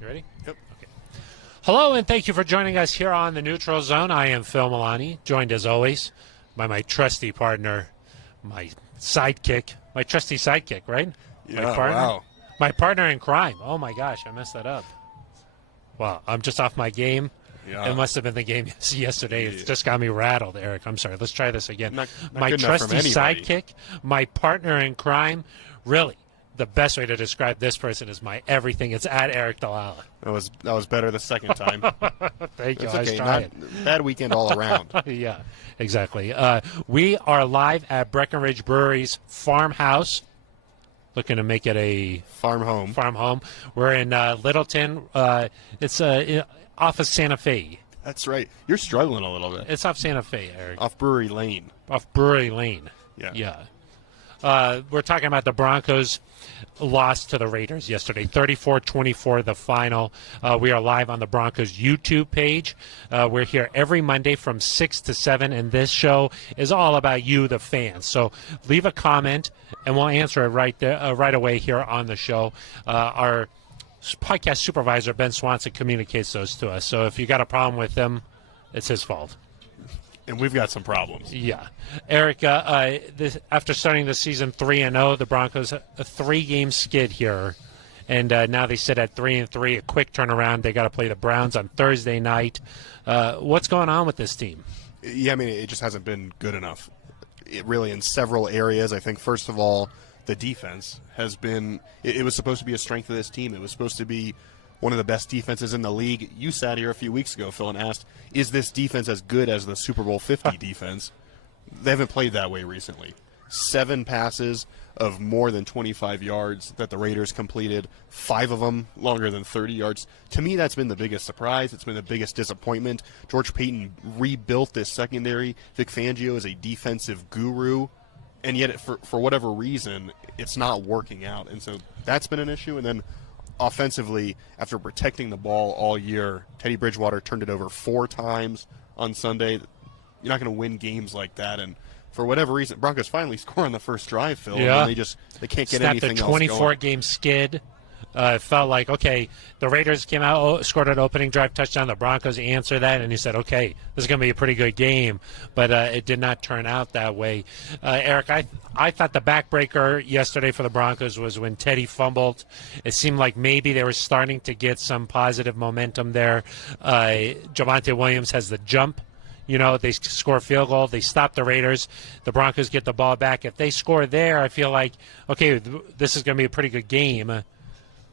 You ready? Yep. Okay. Hello, and thank you for joining us here on the Neutral Zone. I am Phil Milani, joined as always by my trusty partner, my sidekick, my trusty sidekick, right? Yeah, my partner, wow. My partner in crime. Oh, my gosh, I messed that up. Well, I'm just off my game. Yeah. It must have been the game yesterday. It's just got me rattled, Eric. I'm sorry. Let's try this again. Not My good enough from trusty anybody. sidekick, my partner in crime. Really, the best way to describe this person is my everything. It's at Eric Dalala. That was better the second time. Thank you. It's I was okay. trying. Bad weekend all around. Yeah, exactly. We are live at Breckenridge Brewery's farmhouse, looking to make it a Farm home. farm home. We're in Littleton. It's off of Santa Fe. That's right. You're struggling a little bit. It's off Santa Fe, Eric. Off Brewery Lane. Off Brewery Lane. Yeah. We're talking about the Broncos lost to the Raiders yesterday, 34-24, the final. We are live on the Broncos YouTube page. We're here every Monday from 6 to 7, and this show is all about you, the fans. So leave a comment, and we'll answer it right away here on the show. Our podcast supervisor, Ben Swanson, communicates those to us. So if you got a problem with them, it's his fault. And we've got some problems. Yeah. Eric, after starting the season 3-0, the Broncos, a 3-game skid here. And now they sit at 3-3, a quick turnaround. They got to play the Browns on Thursday night. What's going on with this team? Yeah, I mean, it just hasn't been good enough. It really, in several areas. I think, first of all, the defense has been – it was supposed to be a strength of this team. It was supposed to be one of the best defenses in the league. You sat here a few weeks ago, Phil, and asked, is this defense as good as the Super Bowl 50 defense? They haven't played that way recently. 7 passes of more than 25 yards that the Raiders completed, 5 of them longer than 30 yards. To me, that's been the biggest surprise. It's been the biggest disappointment. George Payton rebuilt this secondary. Vic Fangio is a defensive guru, and yet for whatever reason, it's not working out. And so that's been an issue. And then offensively, after protecting the ball all year, Teddy Bridgewater turned it over 4 times on Sunday. You're not going to win games like that. And for whatever reason, Broncos finally score on the first drive, Phil. Yeah. And they can't get Snapped anything a else going. 24-game skid. It felt like, okay, the Raiders came out, scored an opening drive touchdown. The Broncos answered that, and he said, okay, this is going to be a pretty good game. But it did not turn out that way. Eric, I thought the backbreaker yesterday for the Broncos was when Teddy fumbled. It seemed like maybe they were starting to get some positive momentum there. Javonte Williams has the jump. You know, they score a field goal. They stop the Raiders. The Broncos get the ball back. If they score there, I feel like, okay, this is going to be a pretty good game.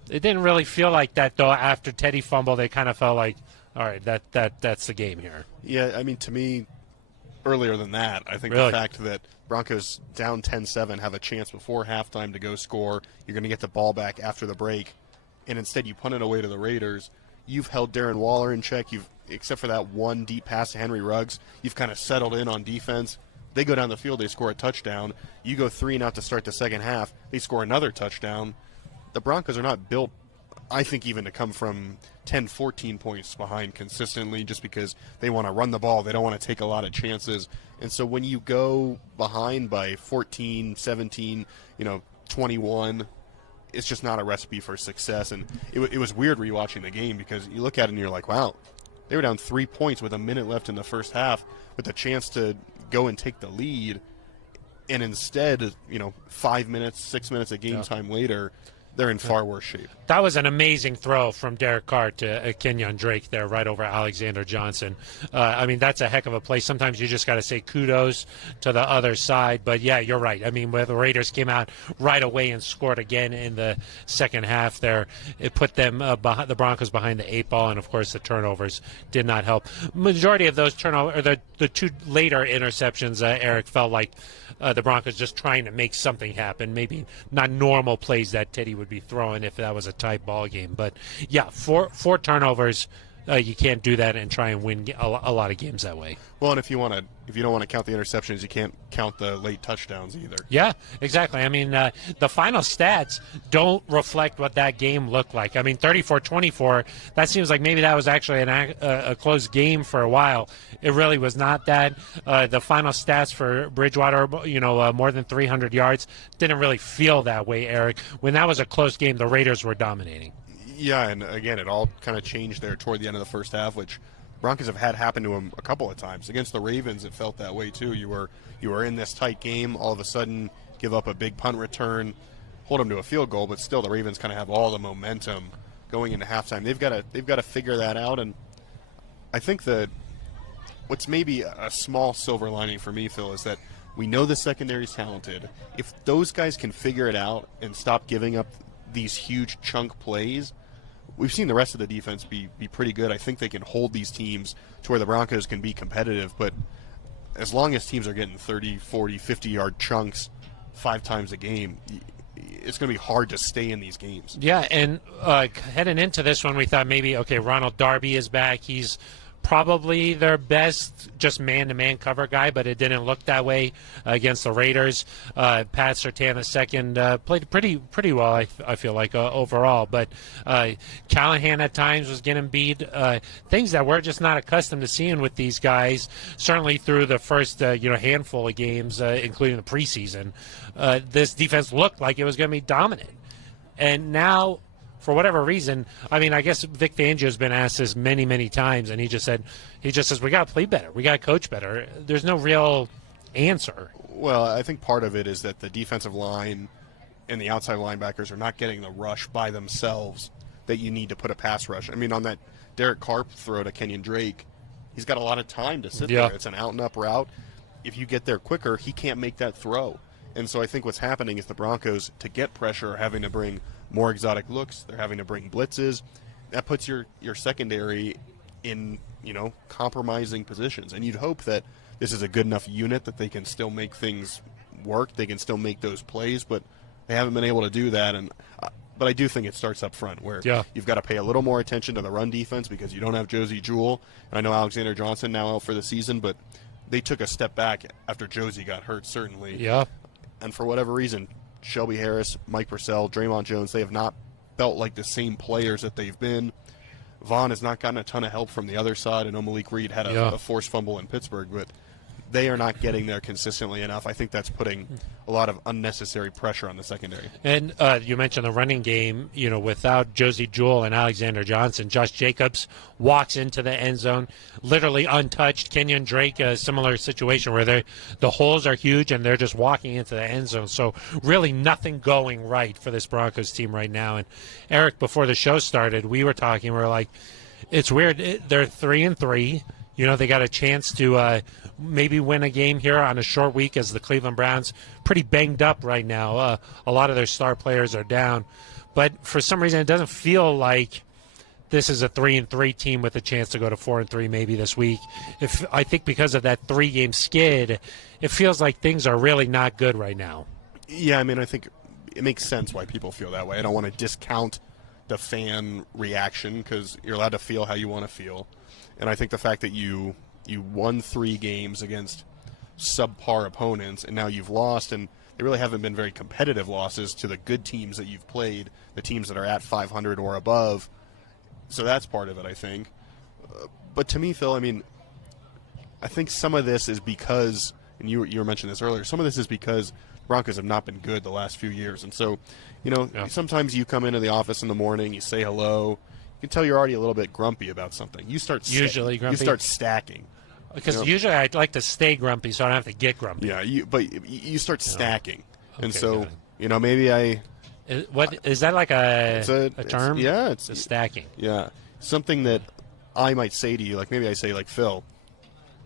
It didn't really feel like that, though. After Teddy fumbled, they kind of felt like, all right, that's the game here. Yeah, I mean, to me, earlier than that, I think Really? the fact that Broncos down 10-7 have a chance before halftime to go score, you're going to get the ball back after the break, and instead you punt it away to the Raiders. You've held Darren Waller in check. Except for that one deep pass to Henry Ruggs, you've kind of settled in on defense. They go down the field, they score a touchdown. You go 3-0 to start the second half, they score another touchdown. The Broncos are not built, I think, even to come from 10, 14 points behind consistently just because they want to run the ball. They don't want to take a lot of chances. And so when you go behind by 14, 17, 21, it's just not a recipe for success. And it was weird rewatching the game because you look at it and you're like, wow, they were down 3 points with a minute left in the first half with a chance to go and take the lead. And instead, 5 minutes, 6 minutes of game time later, they're in far worse shape. That was an amazing throw from Derek Carr to Kenyon Drake there right over Alexander Johnson. I mean, that's a heck of a play. Sometimes you just got to say kudos to the other side. But, yeah, you're right. I mean, where the Raiders came out right away and scored again in the second half there, it put them the Broncos behind the 8 ball, and, of course, the turnovers did not help. Majority of those turnovers, or the 2 later interceptions, Eric, felt like the Broncos just trying to make something happen. Maybe not normal plays that Teddy would be throwing if that was a tight ball game. But, yeah, four turnovers, you can't do that and try and win a lot of games that way. Well, and if you don't want to count the interceptions, you can't count the late touchdowns either. Yeah, exactly. I mean, the final stats don't reflect what that game looked like. I mean, 34-24, that seems like maybe that was actually a close game for a while. It really was not that. The final stats for Bridgewater, more than 300 yards, didn't really feel that way, Eric. When that was a close game, the Raiders were dominating. Yeah, and again, it all kind of changed there toward the end of the first half, which Broncos have had happen to them a couple of times. Against the Ravens, it felt that way too. You were in this tight game, all of a sudden give up a big punt return, hold them to a field goal, but still the Ravens kind of have all the momentum going into halftime. They've got to figure that out, and I think that what's maybe a small silver lining for me, Phil, is that we know the secondary's talented. If those guys can figure it out and stop giving up these huge chunk plays, we've seen the rest of the defense be pretty good. I think they can hold these teams to where the Broncos can be competitive, but as long as teams are getting 30, 40, 50-yard chunks 5 times a game, it's going to be hard to stay in these games. Yeah, and heading into this one, we thought maybe, okay, Ronald Darby is back. He's probably their best just man-to-man cover guy, but it didn't look that way against the Raiders. Pat Surtain II played pretty well, I feel like, overall. But Callahan at times was getting beat. Things that we're just not accustomed to seeing with these guys, certainly through the first handful of games, including the preseason. This defense looked like it was going to be dominant. And now, for whatever reason, I mean, I guess Vic Fangio's been asked this many, many times, and he just says, we got to play better. We got to coach better. There's no real answer. Well, I think part of it is that the defensive line and the outside linebackers are not getting the rush by themselves that you need to put a pass rush. I mean, on that Derek Carr throw to Kenyon Drake, he's got a lot of time to sit there. It's an out-and-up route. If you get there quicker, he can't make that throw. And so I think what's happening is the Broncos, to get pressure, are having to bring more exotic looks. They're having to bring blitzes. That puts your secondary in, compromising positions. And you'd hope that this is a good enough unit that they can still make things work. They can still make those plays, but they haven't been able to do that. And but I do think it starts up front where you've got to pay a little more attention to the run defense because you don't have Josie Jewell. And I know Alexander Johnson now out for the season, but they took a step back after Josie got hurt, certainly. Yeah. And for whatever reason, Shelby Harris, Mike Purcell, Draymond Jones, they have not felt like the same players that they've been. Vaughn has not gotten a ton of help from the other side. I know Malik Reed had a forced fumble in Pittsburgh, but they are not getting there consistently enough. I think that's putting a lot of unnecessary pressure on the secondary. And you mentioned the running game, without Josie Jewell and Alexander Johnson, Josh Jacobs walks into the end zone literally untouched. Kenyon Drake, a similar situation where the holes are huge and they're just walking into the end zone. So really nothing going right for this Broncos team right now. And Eric, before the show started, we were talking, we were like, it's weird. They're 3-3. They got a chance to maybe win a game here on a short week as the Cleveland Browns pretty banged up right now. A lot of their star players are down. But for some reason, it doesn't feel like this is a 3-3 team with a chance to go to 4-3 maybe this week. I think because of that 3-game skid, it feels like things are really not good right now. Yeah, I mean, I think it makes sense why people feel that way. I don't want to discount the fan reaction because you're allowed to feel how you want to feel. And I think the fact that you won 3 games against subpar opponents and now you've lost, and they really haven't been very competitive losses to the good teams that you've played, the teams that are at 500 or above. So that's part of it, I think. But to me, Phil, I mean, I think some of this is because, and you were mentioning this earlier, some of this is because Broncos have not been good the last few years. And so, sometimes you come into the office in the morning, you say hello, you can tell you're already a little bit grumpy about something. You start grumpy. You start stacking. Because usually I like to stay grumpy so I don't have to get grumpy. Yeah, but you start stacking. Okay, and so, maybe I... Is that like a term? It's stacking. Yeah. Something that I might say to you, like maybe I say, like, Phil,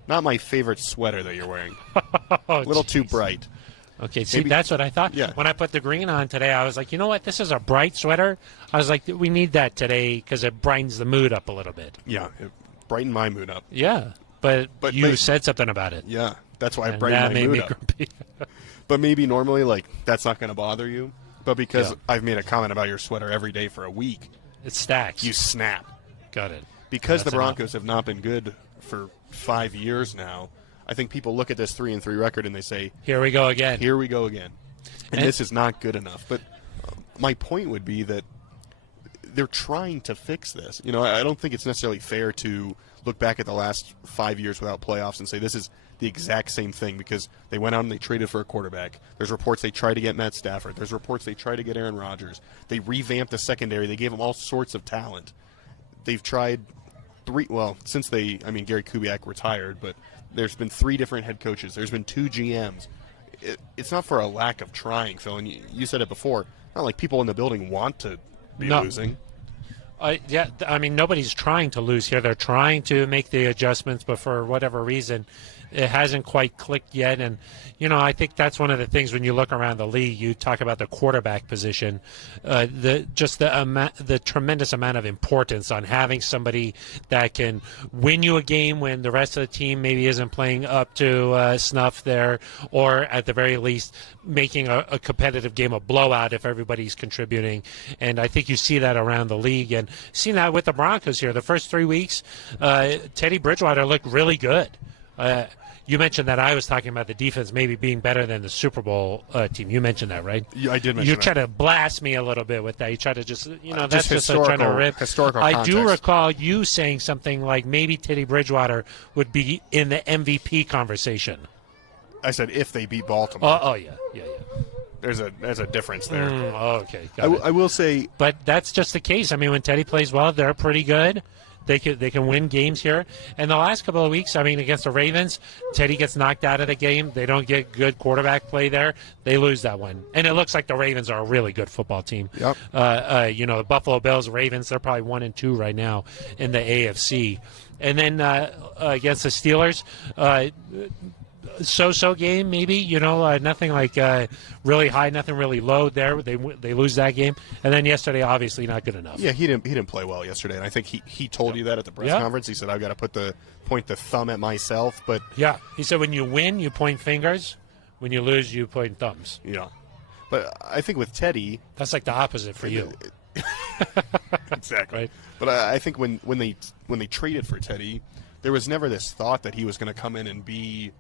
not my favorite sweater that you're wearing. A little too bright. Okay, see, that's what I thought. Yeah. When I put the green on today, I was like, you know what? This is a bright sweater. I was like, we need that today because it brightens the mood up a little bit. Yeah, it brightened my mood up. Yeah, but you said something about it. Yeah, that's why it brightened my mood up. Grumpy. But maybe normally, like, that's not going to bother you. But because I've made a comment about your sweater every day for a week, it stacks. You snap. Got it. Because the Broncos have not been good for 5 years now, I think people look at this 3-3 record and they say, here we go again. Here we go again. And this is not good enough. But my point would be that they're trying to fix this. I don't think it's necessarily fair to look back at the last 5 years without playoffs and say this is the exact same thing, because they went out and they traded for a quarterback. There's reports they tried to get Matt Stafford. There's reports they tried to get Aaron Rodgers. They revamped the secondary. They gave them all sorts of talent. They've tried since Gary Kubiak retired, but there's been 3 different head coaches. There's been 2 GMs. It's not for a lack of trying, Phil, and you said it before. Not like people in the building want to be losing. Nobody's trying to lose here. They're trying to make the adjustments, but for whatever reason, it hasn't quite clicked yet. And, I think that's one of the things when you look around the league, you talk about the quarterback position, the tremendous amount of importance on having somebody that can win you a game when the rest of the team maybe isn't playing up to snuff there, or at the very least making a competitive game a blowout if everybody's contributing. And I think you see that around the league, and seen that with the Broncos here. The first 3 weeks, Teddy Bridgewater looked really good. You mentioned that I was talking about the defense maybe being better than the Super Bowl team. You mentioned that, right? Yeah, I did mention that. You try to blast me a little bit with that. You try to that's just trying to rip. Historical I context. do recall you saying something like maybe Teddy Bridgewater would be in the MVP conversation. I said if they beat Baltimore. Oh yeah. There's a difference there. Okay. I will say, but that's just the case. I mean, when Teddy plays well, they're pretty good. They can win games here. And the last couple of weeks, against the Ravens, Teddy gets knocked out of the game. They don't get good quarterback play there. They lose that one. And it looks like the Ravens are a really good football team. Yep. The Buffalo Bills, Ravens, they're probably 1-2 right now in the AFC. And then against the Steelers, so-so game maybe, nothing like really high, nothing really low there. They lose that game, and then yesterday obviously not good enough. Yeah, he didn't play well yesterday, and I think he told you that at the press conference. He said I've got to point the thumb at myself, but yeah, he said when you win you point fingers, when you lose you point thumbs. Yeah, but I think with Teddy, that's like the opposite for you. Exactly. Right? But I think when they traded for Teddy, there was never this thought that he was going to come in and be,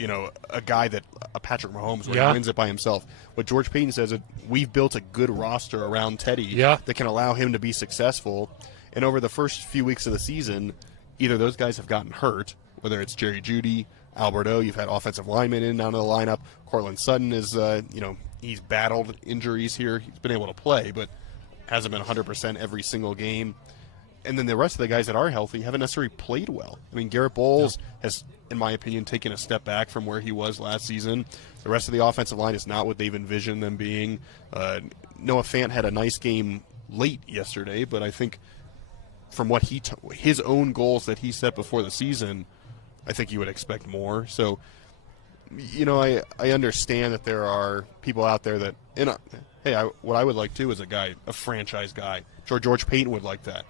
a guy that a Patrick Mahomes where he wins it by himself. What George Payton says is we've built a good roster around Teddy that can allow him to be successful. And over the first few weeks of the season, either those guys have gotten hurt, whether it's Jerry Jeudy, Alberto, you've had offensive linemen in and out of the lineup. Cortland Sutton is, he's battled injuries here. He's been able to play, but hasn't been 100% every single game. And then the rest of the guys that are healthy haven't necessarily played well. Garrett Bowles has, in my opinion, taken a step back from where he was last season. The rest of the offensive line is not what they've envisioned them being. Noah Fant had a nice game late yesterday, but I think from what his own goals that he set before the season, I think you would expect more. So, I understand that there are people out there that, what I would like too is a franchise guy. George Payton would like that.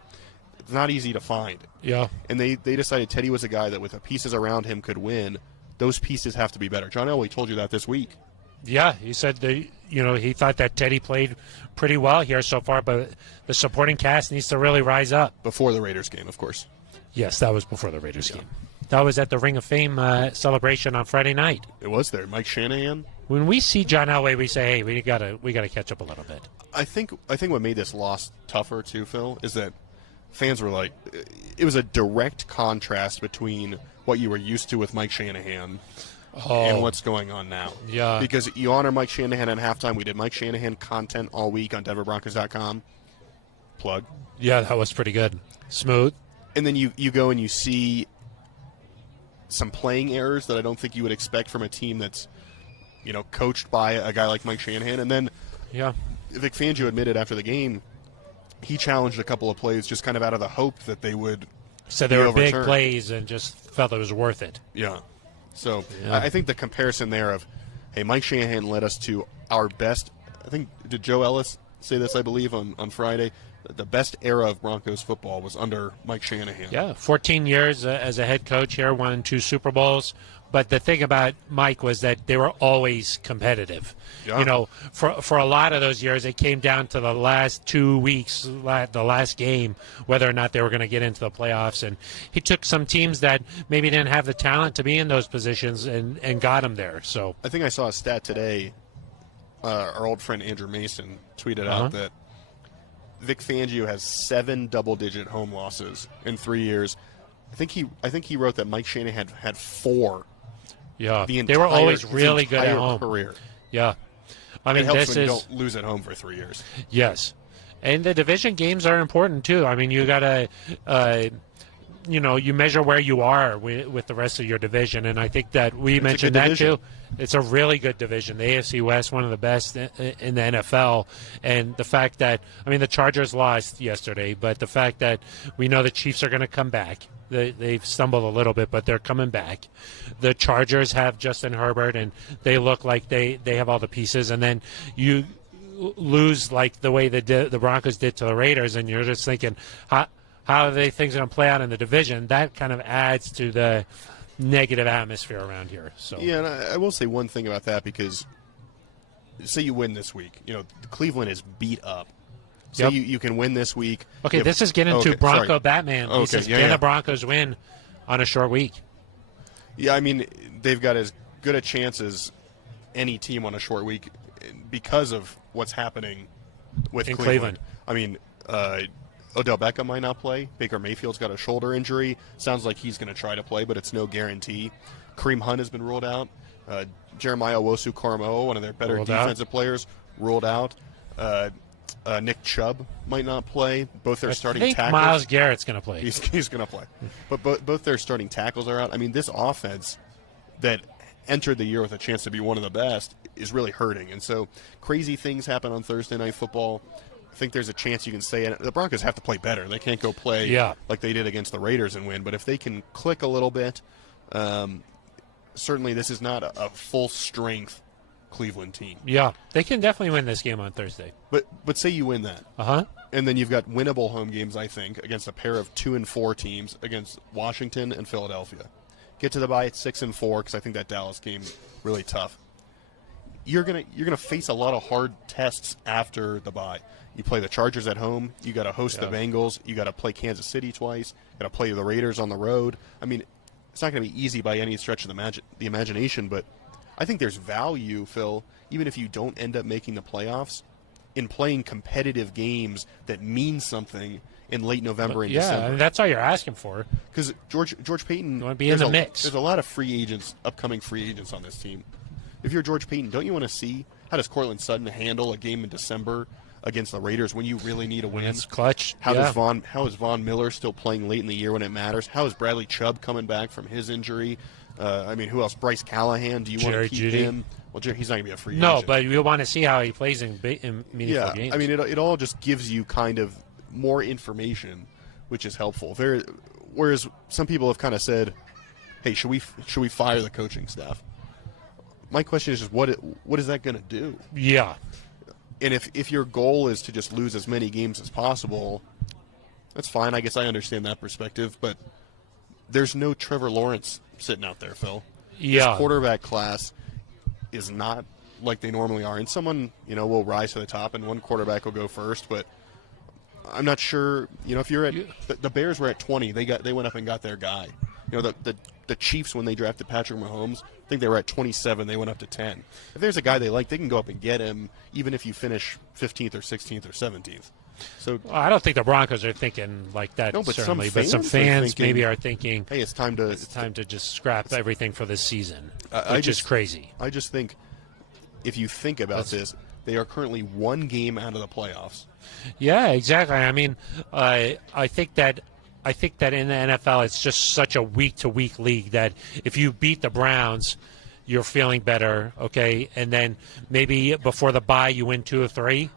It's not easy to find. Yeah. And they decided Teddy was a guy that with the pieces around him could win. Those pieces have to be better. John Elway told you that this week. Yeah, he said he thought that Teddy played pretty well here so far, but the supporting cast needs to really rise up. Before the Raiders game, of course. Yes, that was before the Raiders game. That was at the Ring of Fame celebration on Friday night. It was there. Mike Shanahan. When we see John Elway, we say, "Hey, we gotta catch up a little bit." I think what made this loss tougher too, Phil, is that fans were like, it was a direct contrast between what you were used to with Mike Shanahan and what's going on now. Yeah. Because you honor Mike Shanahan at halftime. We did Mike Shanahan content all week on DenverBroncos.com. Plug. Yeah, that was pretty good. Smooth. And then you go and you see some playing errors that I don't think you would expect from a team that's, coached by a guy like Mike Shanahan. And then Vic Fangio admitted after the game, he challenged a couple of plays just kind of out of the hope that they would. So they were big plays and just felt it was worth it. Yeah. So I think the comparison there of, hey, Mike Shanahan led us to our best. I think, did Joe Ellis say this, I believe, on Friday? The best era of Broncos football was under Mike Shanahan. Yeah, 14 years as a head coach here, won 2 Super Bowls. But the thing about Mike was that they were always competitive. Yeah. For a lot of those years, it came down to the last 2 weeks, the last game, whether or not they were going to get into the playoffs. And he took some teams that maybe didn't have the talent to be in those positions and got them there. So I think I saw a stat today. Our old friend Andrew Mason tweeted out that Vic Fangio has 7 double-digit home losses in 3 years. I think he wrote that Mike Shanahan had 4. Yeah, they were always really good at home. Career. Yeah, I mean, it helps this when is you don't lose at home for 3 years. Yes, and the division games are important too. I mean, you gotta, you measure where you are with the rest of your division, and I think that we mentioned that too. It's a really good division. The AFC West, one of the best in the NFL, and the fact that the Chargers lost yesterday, but the fact that we know the Chiefs are going to come back. They've stumbled a little bit, but they're coming back. The Chargers have Justin Herbert, and they look like they have all the pieces. And then you lose like the way the Broncos did to the Raiders, and you're just thinking, how are things going to play out in the division? That kind of adds to the negative atmosphere around here. So yeah, and I will say one thing about that, because say you win this week, Cleveland is beat up. So you can win this week. Okay, this is getting to Bronco Batman. He says, can the Broncos win on a short week? Yeah, I mean, they've got as good a chance as any team on a short week because of what's happening with Cleveland. I mean, Odell Beckham might not play. Baker Mayfield's got a shoulder injury. Sounds like he's going to try to play, but it's no guarantee. Kareem Hunt has been ruled out. Jeremiah Owusu-Koramoah, one of their better defensive players, ruled out. Nick Chubb might not play. Both their starting tackles. Myles Garrett's going to play. He's going to play. But both their starting tackles are out. I mean, this offense that entered the year with a chance to be one of the best is really hurting. And so crazy things happen on Thursday Night Football. I think there's a chance you can say it. The Broncos have to play better. They can't go play like they did against the Raiders and win. But if they can click a little bit, certainly this is not a full-strength Cleveland team. Yeah, they can definitely win this game on Thursday. But say you win that. And then you've got winnable home games, I think, against a pair of 2-4 teams against Washington and Philadelphia. Get to the bye at 6-4, because I think that Dallas game really tough. You're gonna face a lot of hard tests after the bye. You play the Chargers at home. You got to host the Bengals. You got to play Kansas City twice. You got to play the Raiders on the road. I mean, it's not going to be easy by any stretch of the imagination, but I think there's value, Phil, even if you don't end up making the playoffs, in playing competitive games that mean something in late November and December. Yeah, I mean, that's all you're asking for. Because George Payton, you want to be in the mix. There's a lot of upcoming free agents on this team. If you're George Payton, don't you want to see how does Cortland Sutton handle a game in December against the Raiders when you really need a win? It's clutch. How is Von Miller still playing late in the year when it matters? How is Bradley Chubb coming back from his injury? I mean, who else? Bryce Callahan. Do you want to keep him? Well, he's not going to be a free agent. No, but we want to see how he plays in meaningful games. I mean, it all just gives you kind of more information, which is helpful. Whereas some people have kind of said, "Hey, should we fire the coaching staff?" My question is just what is that going to do? Yeah. And if your goal is to just lose as many games as possible, that's fine. I guess I understand that perspective, but there's no Trevor Lawrence sitting out there, Phil. Yeah. This quarterback class is not like they normally are. And someone, will rise to the top and one quarterback will go first, but I'm not sure, if you're at the Bears were at 20, they went up and got their guy. The Chiefs, when they drafted Patrick Mahomes, I think they were at 27, they went up to 10. If there's a guy they like, they can go up and get him even if you finish 15th or 16th or 17th. So I don't think the Broncos are thinking like that, no, but certainly. But some fans maybe are thinking, hey, it's time to just scrap everything for this season, which is crazy. I just think if you think about this, they are currently one game out of the playoffs. Yeah, exactly. I mean, I think that in the NFL it's just such a week-to-week league that if you beat the Browns, you're feeling better, okay? And then maybe before the bye you win 2 or 3.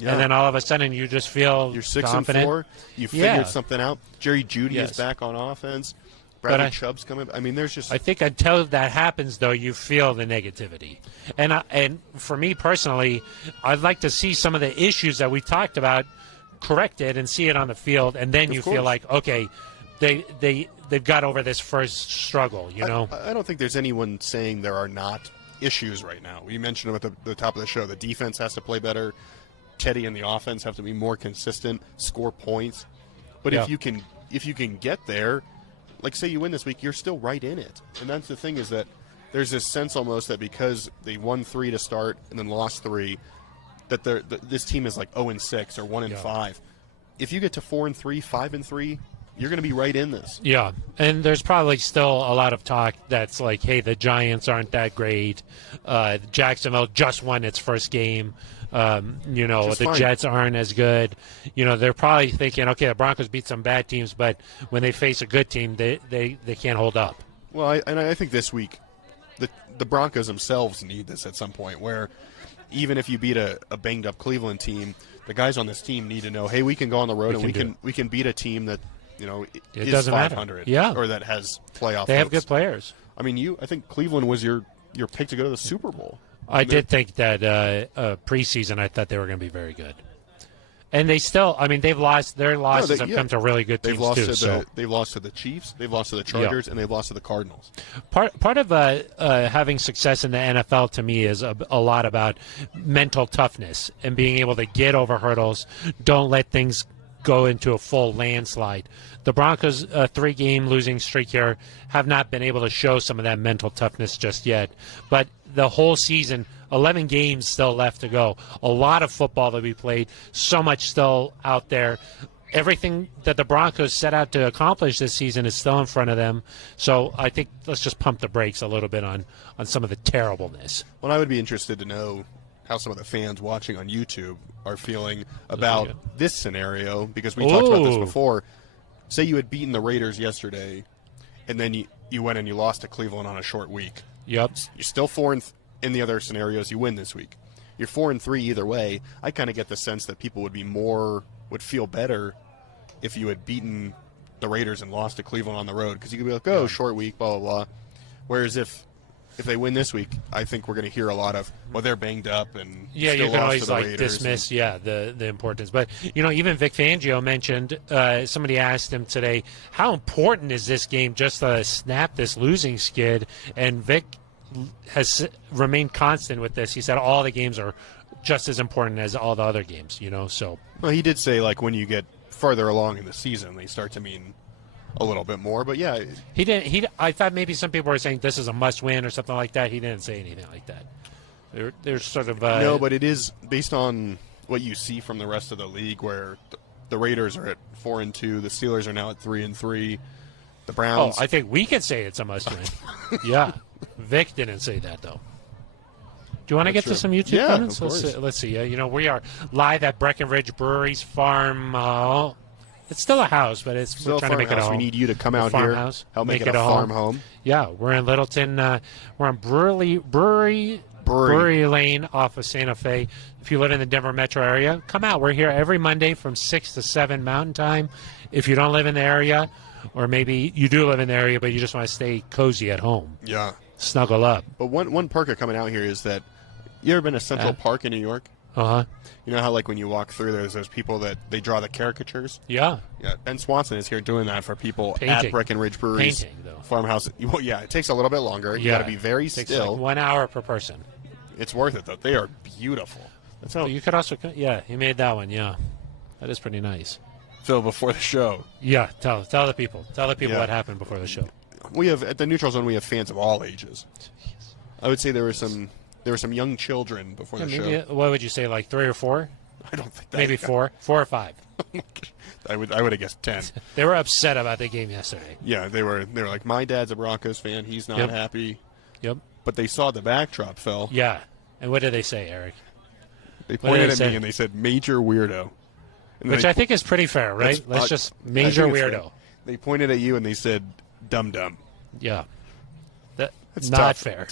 Yeah. And then all of a sudden you just feel you're confident. 6-4. You figured something out. Jerry Jeudy is back on offense. Bradley Chubb's coming. I mean, there's just. I think until that happens, though, you feel the negativity. And for me personally, I'd like to see some of the issues that we talked about corrected and see it on the field, and then you feel like, okay, they've got over this first struggle. I don't think there's anyone saying there are not issues right now. We mentioned them at the top of the show. The defense has to play better. Teddy and the offense have to be more consistent, score points. But if you can get there, like say you win this week, you're still right in it. And that's the thing, is that there's this sense almost that because they won 3 to start and then lost 3, that this team is like 0-6 or 1-5. If you get to 4-3, 5-3, you're going to be right in this. Yeah, and there's probably still a lot of talk that's like, hey, the Giants aren't that great. Jacksonville just won its first game. The Jets aren't as good. They're probably thinking, okay, the Broncos beat some bad teams, but when they face a good team, they can't hold up. Well, I think this week the Broncos themselves need this at some point, where even if you beat a banged-up Cleveland team, the guys on this team need to know, hey, we can go on the road and we can beat a team that it is doesn't 500, matter. or that has playoff. They have good players. I mean, I think Cleveland was your pick to go to the Super Bowl. I did think that preseason, I thought they were going to be very good. And they still, they've lost. Their losses have come to really good teams too. They've lost to the Chiefs, they've lost to the Chargers, and they've lost to the Cardinals. Part of having success in the NFL to me is a lot about mental toughness and being able to get over hurdles. Don't let things go into a full landslide. The Broncos' 3-game losing streak here have not been able to show some of that mental toughness just yet. But the whole season, 11 games still left to go. A lot of football to be played. So much still out there. Everything that the Broncos set out to accomplish this season is still in front of them. So I think let's just pump the brakes a little bit on some of the terribleness. Well, I would be interested to know how some of the fans watching on YouTube are feeling about this scenario, because we talked about this before. Say you had beaten the Raiders yesterday, and then you went and you lost to Cleveland on a short week. Yep. You're still 4 in the other scenarios. You win this week. You're 4-3 either way. I kind of get the sense that people would feel better if you had beaten the Raiders and lost to Cleveland on the road, because you could be like, oh, short week, blah, blah, blah. Whereas if they win this week, I think we're going to hear a lot of, well, they're banged up and you still can lost always to the Raiders dismiss the importance. But even Vic Fangio mentioned, somebody asked him today, how important is this game just to snap this losing skid? And Vic has remained constant with this. He said all the games are just as important as all the other games. So well, he did say, like, when you get further along in the season, they start to mean a little bit more, but yeah, he didn't. I thought maybe some people were saying this is a must-win or something like that. He didn't say anything like that. There's sort of no, but it is based on what you see from the rest of the league, where the Raiders are at 4-2, the Steelers are now at 3-3, the Browns. Oh, I think we could say it's a must-win. Yeah, Vic didn't say that though. Do you want to get to some YouTube comments? Let's see. We are live at Breckenridge Brewery's farm. It's still a house, but we're trying to make it a home. We need you to come out here, help make it a farm home. Yeah, we're in Littleton. We're on Brewery Lane off of Santa Fe. If you live in the Denver metro area, come out. We're here every Monday from 6 to 7 Mountain Time. If you don't live in the area, or maybe you do live in the area, but you just want to stay cozy at home. Yeah. Snuggle up. But one perk of coming out here is that, you ever been to Central Park in New York? Uh-huh. You know how, like, when you walk through, there's those people that they draw the caricatures? Yeah. Yeah. Ben Swanson is here doing that for people at Breckenridge Brewery's farmhouse. Well, yeah, it takes a little bit longer. You got to be very still. It takes like 1 hour per person. It's worth it, though. They are beautiful. That's how you could also, he made that one. Yeah, that is pretty nice. Phil, before the show. Yeah, tell the people what happened before the show. We have at the Neutral Zone. We have fans of all ages. I would say there were some young children before the show. What would you say, like 3 or 4? I don't think that. Maybe 4 or 5. I would have guessed 10. They were upset about the game yesterday. Yeah, they were like, my dad's a Broncos fan. He's not happy. Yep. But they saw the backdrop, Phil. Yeah. And what did they say, Eric? They pointed at me and they said, major weirdo. Which I think is pretty fair, right? Let's just major weirdo. They pointed at you and they said, dum-dum. Yeah. That's tough. not fair.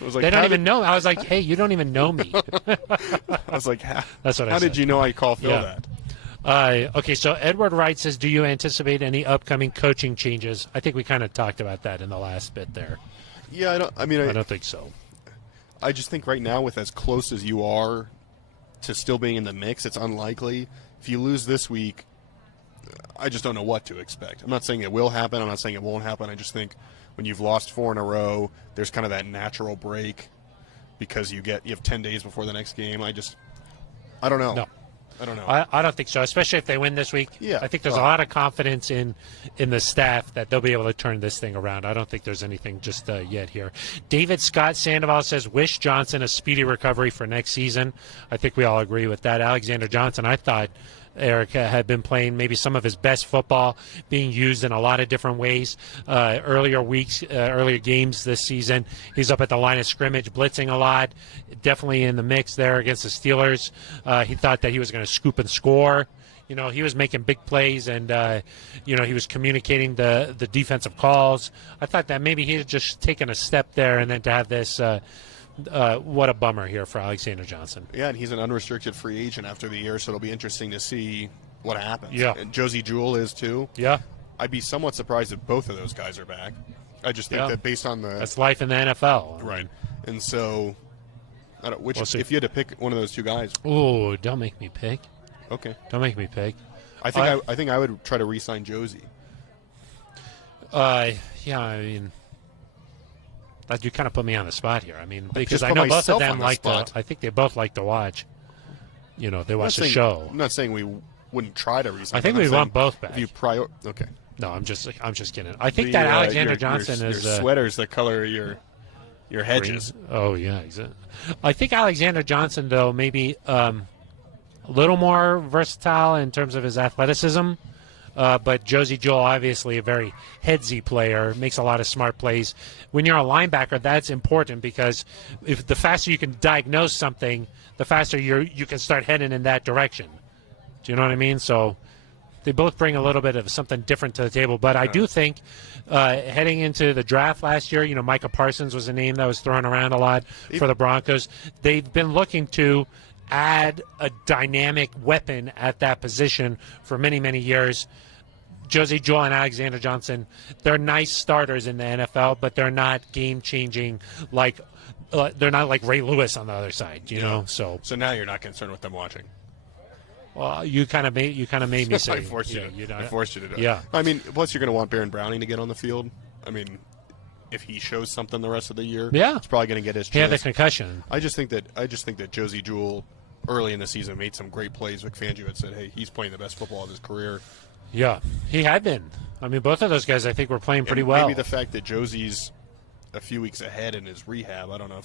Like, they don't even know. I was like, hey, you don't even know me. I was like, that's what I said. How did you know I call Phil that? Okay, so Edward Wright says, do you anticipate any upcoming coaching changes? I think we kind of talked about that in the last bit there. Yeah, I don't think so. I just think right now, with as close as you are to still being in the mix, it's unlikely. If you lose this week, I just don't know what to expect. I'm not saying it will happen. I'm not saying it won't happen. I just think when you've lost 4 in a row, there's kind of that natural break because you have 10 days before the next game. I don't know. No. I don't know. I don't think so, especially if they win this week. Yeah. I think there's a lot of confidence in the staff that they'll be able to turn this thing around. I don't think there's anything just yet here. David Scott Sandoval says, wish Johnson a speedy recovery for next season. I think we all agree with that. Alexander Johnson, I thought, Eric, had been playing maybe some of his best football, being used in a lot of different ways. Earlier games this season, he's up at the line of scrimmage, blitzing a lot, definitely in the mix there against the Steelers. He thought that he was going to scoop and score. You know, he was making big plays, and, he was communicating the defensive calls. I thought that maybe he had just taken a step there, and then to have this what a bummer here for Alexander Johnson. Yeah, and he's an unrestricted free agent after the year, so it'll be interesting to see what happens. Yeah. And Josie Jewell is too. Yeah. I'd be somewhat surprised if both of those guys are back. I just think that based on the... That's life in the NFL. Right. And so, We'll see. if you had to pick one of those two guys... Oh, don't make me pick. Okay. Don't make me pick. I think I would try to re-sign Josie. Yeah, I mean... You kind of put me on the spot here. I mean, because just I put know both of myself them on the like to. spot. I think they both like to watch. You know, they watch the show. I'm not saying we wouldn't try to re-sign. I think we want both back. If you okay. No, I'm just kidding. I think that Alexander Johnson is your sweater's the color of your hedges. Green. Oh yeah, exactly. I think Alexander Johnson, though, maybe a little more versatile in terms of his athleticism. But Josie Jewell, obviously a very headsy player, makes a lot of smart plays. When you're a linebacker, that's important because if the faster you can diagnose something, the faster you can start heading in that direction. Do you know what I mean? So they both bring a little bit of something different to the table. But I do think heading into the draft last year, Micah Parsons was a name that was thrown around a lot for the Broncos. They've been looking to add a dynamic weapon at that position for many, many years. Josie Jewell and Alexander Johnson, they're nice starters in the NFL, but they're not game-changing they're not like Ray Lewis on the other side, you know. So now you're not concerned with them watching. Well, you kind of made me say. I forced you to do it. Yeah. I mean, plus you're going to want Baron Browning to get on the field. I mean, if he shows something the rest of the year, he's probably going to get his chance. He had the concussion. I just think that Josie Jewell early in the season made some great plays. Vic Fangio had said, "Hey, he's playing the best football of his career." Yeah, he had been. I mean, both of those guys, I think, were playing pretty well. Maybe the fact that Josie's a few weeks ahead in his rehab, I don't know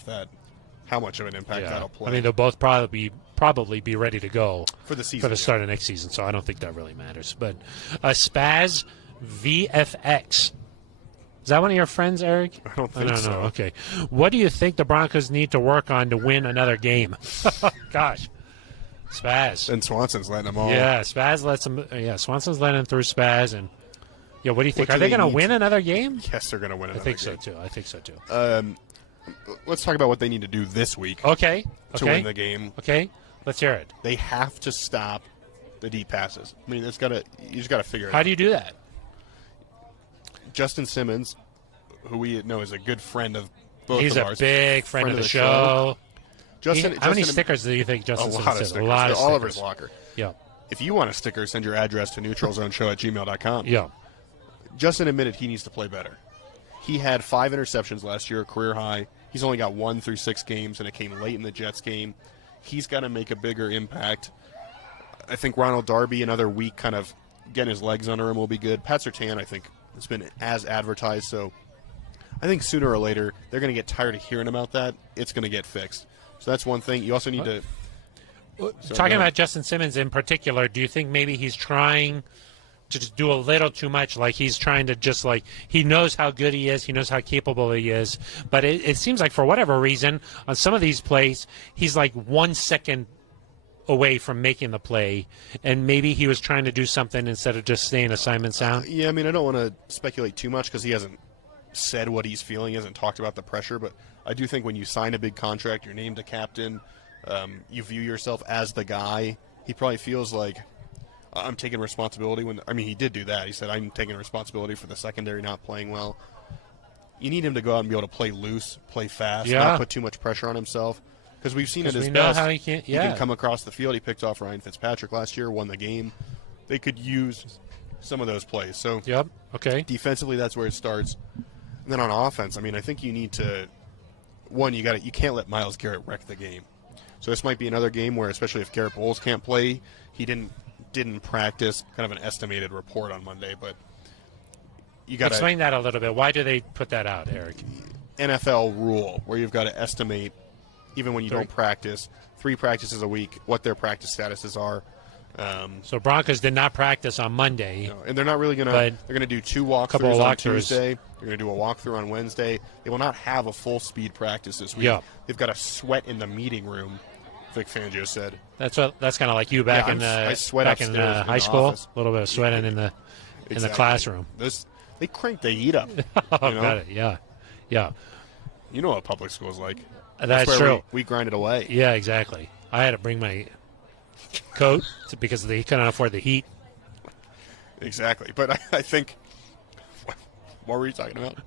how much of an impact that'll play. I mean, they'll both probably be ready to go for the season, for the start of next season. So I don't think that really matters. But Spaz VFX. Is that one of your friends, Eric? I don't think so. Okay. What do you think the Broncos need to work on to win another game? Gosh. Spaz. And Swanson's letting them all. Yeah, Spaz lets him. Yeah, Swanson's letting him through Spaz. And what do you think? Are they going to win another game? Yes, they're going to win another game. I think so, too. Let's talk about what they need to do this week to win the game. Okay, let's hear it. They have to stop the deep passes. I mean, you just got to figure it out. How do you do that? Justin Simmons, who we know is a good friend of both He's of ours. He's a big friend of the show. How many stickers do you think Justin Simmons has? A lot of stickers. All over his locker. Yeah. If you want a sticker, send your address to neutralzoneshow@gmail.com. Yeah. Justin admitted he needs to play better. He had 5 interceptions last year, a career high. He's only got 1 through 6 games, and it came late in the Jets game. He's got to make a bigger impact. I think Ronald Darby, another week, kind of getting his legs under him will be good. Pat Surtain, I think, has been as advertised, so I think sooner or later they're going to get tired of hearing about that. It's going to get fixed. So that's one thing. You also need to... Talking about Justin Simmons in particular, do you think maybe he's trying to just do a little too much? Like he's trying to just he knows how good he is, he knows how capable he is, but it seems like for whatever reason on some of these plays he's like 1 second away from making the play, and maybe he was trying to do something instead of just staying assignment sound. Yeah, I mean, I don't want to speculate too much because he hasn't said what he's feeling, he hasn't talked about the pressure, but I do think when you sign a big contract, you're named a captain, you view yourself as the guy. He probably feels like I'm taking responsibility he did do that. He said, I'm taking responsibility for the secondary not playing well. You need him to go out and be able to play loose, play fast, not put too much pressure on himself. Because we've seen at his best, how he can come across the field. He picked off Ryan Fitzpatrick last year, won the game. They could use some of those plays. So defensively, that's where it starts. And then on offense, I think you need to, you can't let Myles Garrett wreck the game. So this might be another game where, especially if Garrett Bowles can't play, he didn't practice. Kind of an estimated report on Monday, but you got to explain that a little bit. Why do they put that out, Eric? NFL rule where you've got to estimate, even when you don't practice, 3 practices a week, what their practice statuses are. So Broncos did not practice on Monday. No, and they're not really going to – they're going to do 2 walkthroughs on Tuesday. They're going to do a walkthrough on Wednesday. They will not have a full-speed practice this week. Yeah. They've got to sweat in the meeting room, Vic Fangio said. That's kind of like you back in I sweat back in high school. Office. A little bit of sweating in the classroom. They crank the heat up. Oh, got it. Yeah. You know what public school's like. That's where true. We grind it away. Yeah, exactly. I had to bring my coat because they couldn't afford the heat. Exactly. But I think – what were you talking about?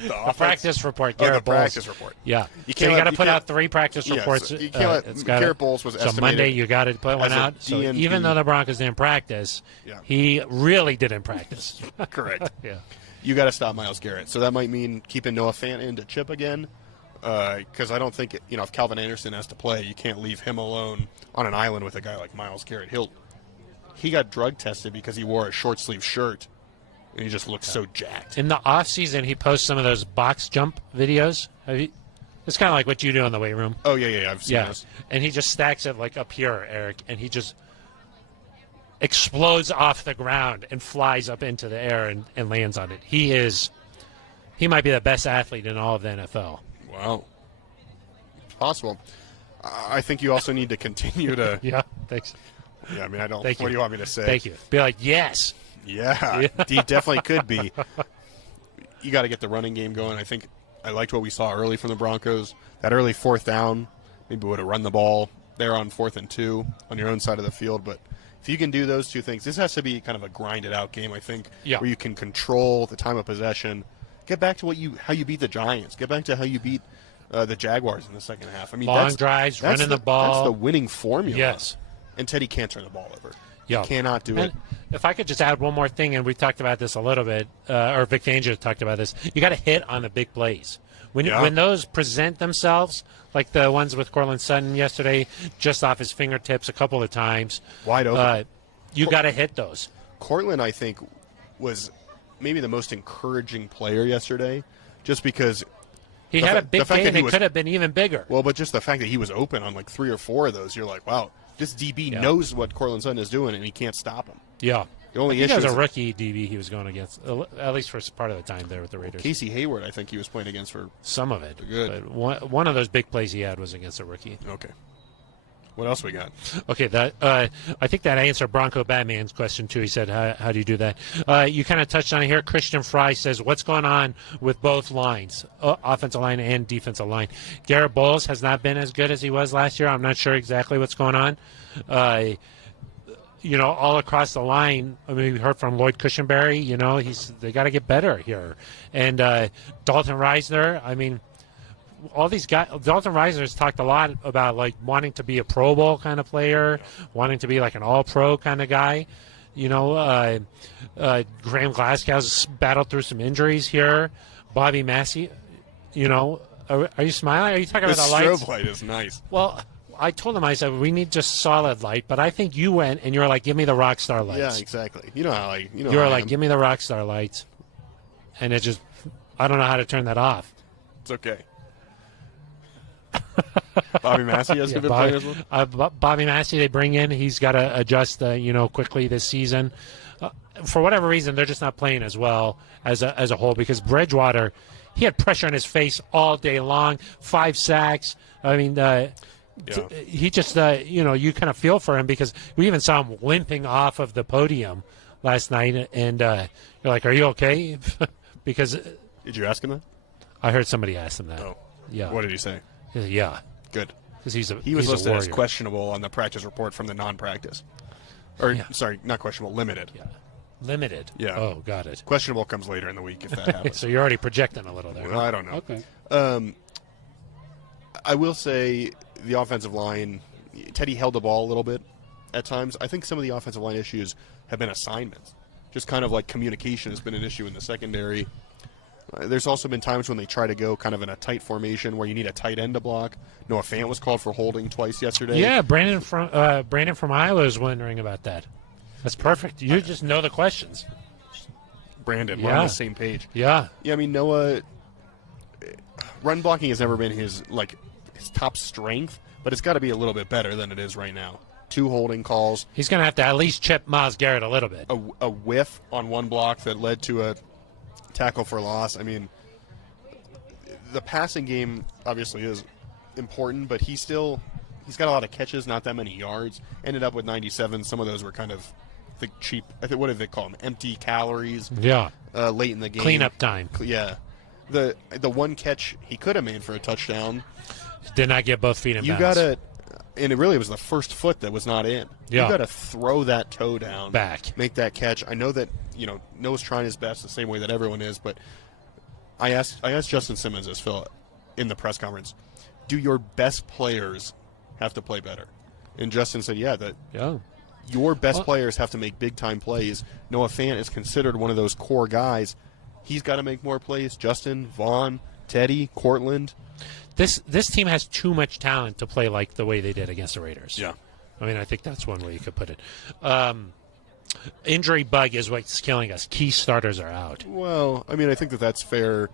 The practice report. Garrett Bowles. Practice report. Yeah. You got to put out 3 practice reports. So you can't let Garrett Bowles was estimated. So Monday you got to put one out. So even though the Broncos didn't practice, he really didn't practice. Correct. Yeah. You got to stop Myles Garrett. So that might mean keeping Noah Fant in to chip again. Because I don't think if Calvin Anderson has to play, you can't leave him alone on an island with a guy like Myles Garrett. He got drug tested because he wore a short sleeve shirt, and he just looked so jacked. In the off season, he posts some of those box jump videos. It's kind of like what you do in the weight room. Oh yeah, I've seen this. And he just stacks it like up here, Eric, and he just explodes off the ground and flies up into the air and lands on it. He might be the best athlete in all of the NFL. Wow. It's possible. I think you also need to continue to... Yeah, thanks. Yeah, I mean, I don't... Thank what you. do you want me to say? Thank you. Be like, yes. Yeah, he definitely could be. You got to get the running game going. I think I liked what we saw early from the Broncos. That early 4th down, maybe would have run the ball there on 4th and 2 on your own side of the field. But if you can do those 2 things, this has to be kind of a grinded-out game, I think, where you can control the time of possession. Get back to how you beat the Giants. Get back to how you beat the Jaguars in the second half. I mean, long drives, running the ball. That's the winning formula. Yes. And Teddy can't turn the ball over. Yeah. He cannot do it. If I could just add one more thing, and we talked about this a little bit, or Vic Fangio talked about this, you got to hit on the big plays. When those present themselves, like the ones with Cortland Sutton yesterday, just off his fingertips a couple of times. Wide open. You got to hit those. Cortland, I think, was maybe the most encouraging player yesterday, just because he had a big game that could have been even bigger. Well, but just the fact that he was open on like 3 or 4 of those, you're like, wow, this DB knows what Cortland Sutton is doing, and he can't stop him. Yeah. The only issue was a rookie DB he was going against, at least for part of the time there with the Raiders. Casey Hayward, I think he was playing against for some of it. Good. But one of those big plays he had was against a rookie. Okay. What else we got? Okay, I think that answered Bronco Batman's question, too. He said, how do you do that? You kind of touched on it here. Christian Fry says, what's going on with both lines, offensive line and defensive line? Garrett Bowles has not been as good as he was last year. I'm not sure exactly what's going on. All across the line, I mean, we heard from Lloyd Cushenberry, they got to get better here. And Dalton Reisner, I mean, all these guys, Dalton Reisner's talked a lot about like wanting to be a Pro Bowl kind of player, wanting to be like an All-Pro kind of guy. Graham Glasgow's battled through some injuries here. Bobby Massey, are you smiling? Are you talking about the lights? The strobe light is nice. Well, I told him, I said, we need just solid light, but I think you went and you were like, give me the rock star lights. Yeah, exactly. You know how you were like, give me the rock star lights. And it just, I don't know how to turn that off. It's okay. Bobby Massey has been playing as well? Bobby Massey, they bring in. He's got to adjust, quickly this season. For whatever reason, they're just not playing as well as a whole because Bridgewater, he had pressure on his face all day long, 5 sacks. I mean, he just, you kind of feel for him because we even saw him limping off of the podium last night. And you're like, are you okay? Because did you ask him that? I heard somebody ask him that. Oh. Yeah. What did he say? Yeah. Good. Because he was listed as questionable on the practice report from the non-practice. Or, sorry, not questionable, limited. Yeah. Limited? Yeah. Oh, got it. Questionable comes later in the week if that happens. So you're already projecting a little there. Well, I don't know. Okay. I will say the offensive line, Teddy held the ball a little bit at times. I think some of the offensive line issues have been assignments. Just kind of like communication has been an issue in the secondary. There's also been times when they try to go kind of in a tight formation where you need a tight end to block. Noah Fant was called for holding twice yesterday. Yeah, Brandon from Iowa is wondering about that. That's perfect. You just know the questions. Brandon, we're on the same page. Yeah. Yeah, I mean, Noah, run blocking has never been his top strength, but it's got to be a little bit better than it is right now. 2 holding calls. He's going to have to at least chip Myles Garrett a little bit. A whiff on one block that led to a tackle for loss. I mean, the passing game obviously is important, but he's got a lot of catches, not that many yards. Ended up with 97. Some of those were kind of the cheap. I think, what do they call them? Empty calories. Yeah. Late in the game. Cleanup time. Yeah. The one catch he could have made for a touchdown. Did not get both feet in bounds. You got to, and it really was the first foot that was not in. Yeah. You got to throw that toe down. Back. Make that catch. I know that, Noah's trying his best the same way that everyone is, but I asked Justin Simmons this, Phil, in the press conference, do your best players have to play better? And Justin said, yeah. Your best players have to make big-time plays. Noah Fant is considered one of those core guys. He's got to make more plays. Justin, Vaughn, Teddy, Cortland. This team has too much talent to play like the way they did against the Raiders. Yeah. I mean, I think that's one way you could put it. Injury bug is what's killing us. Key starters are out. Well, I mean, I think that's fair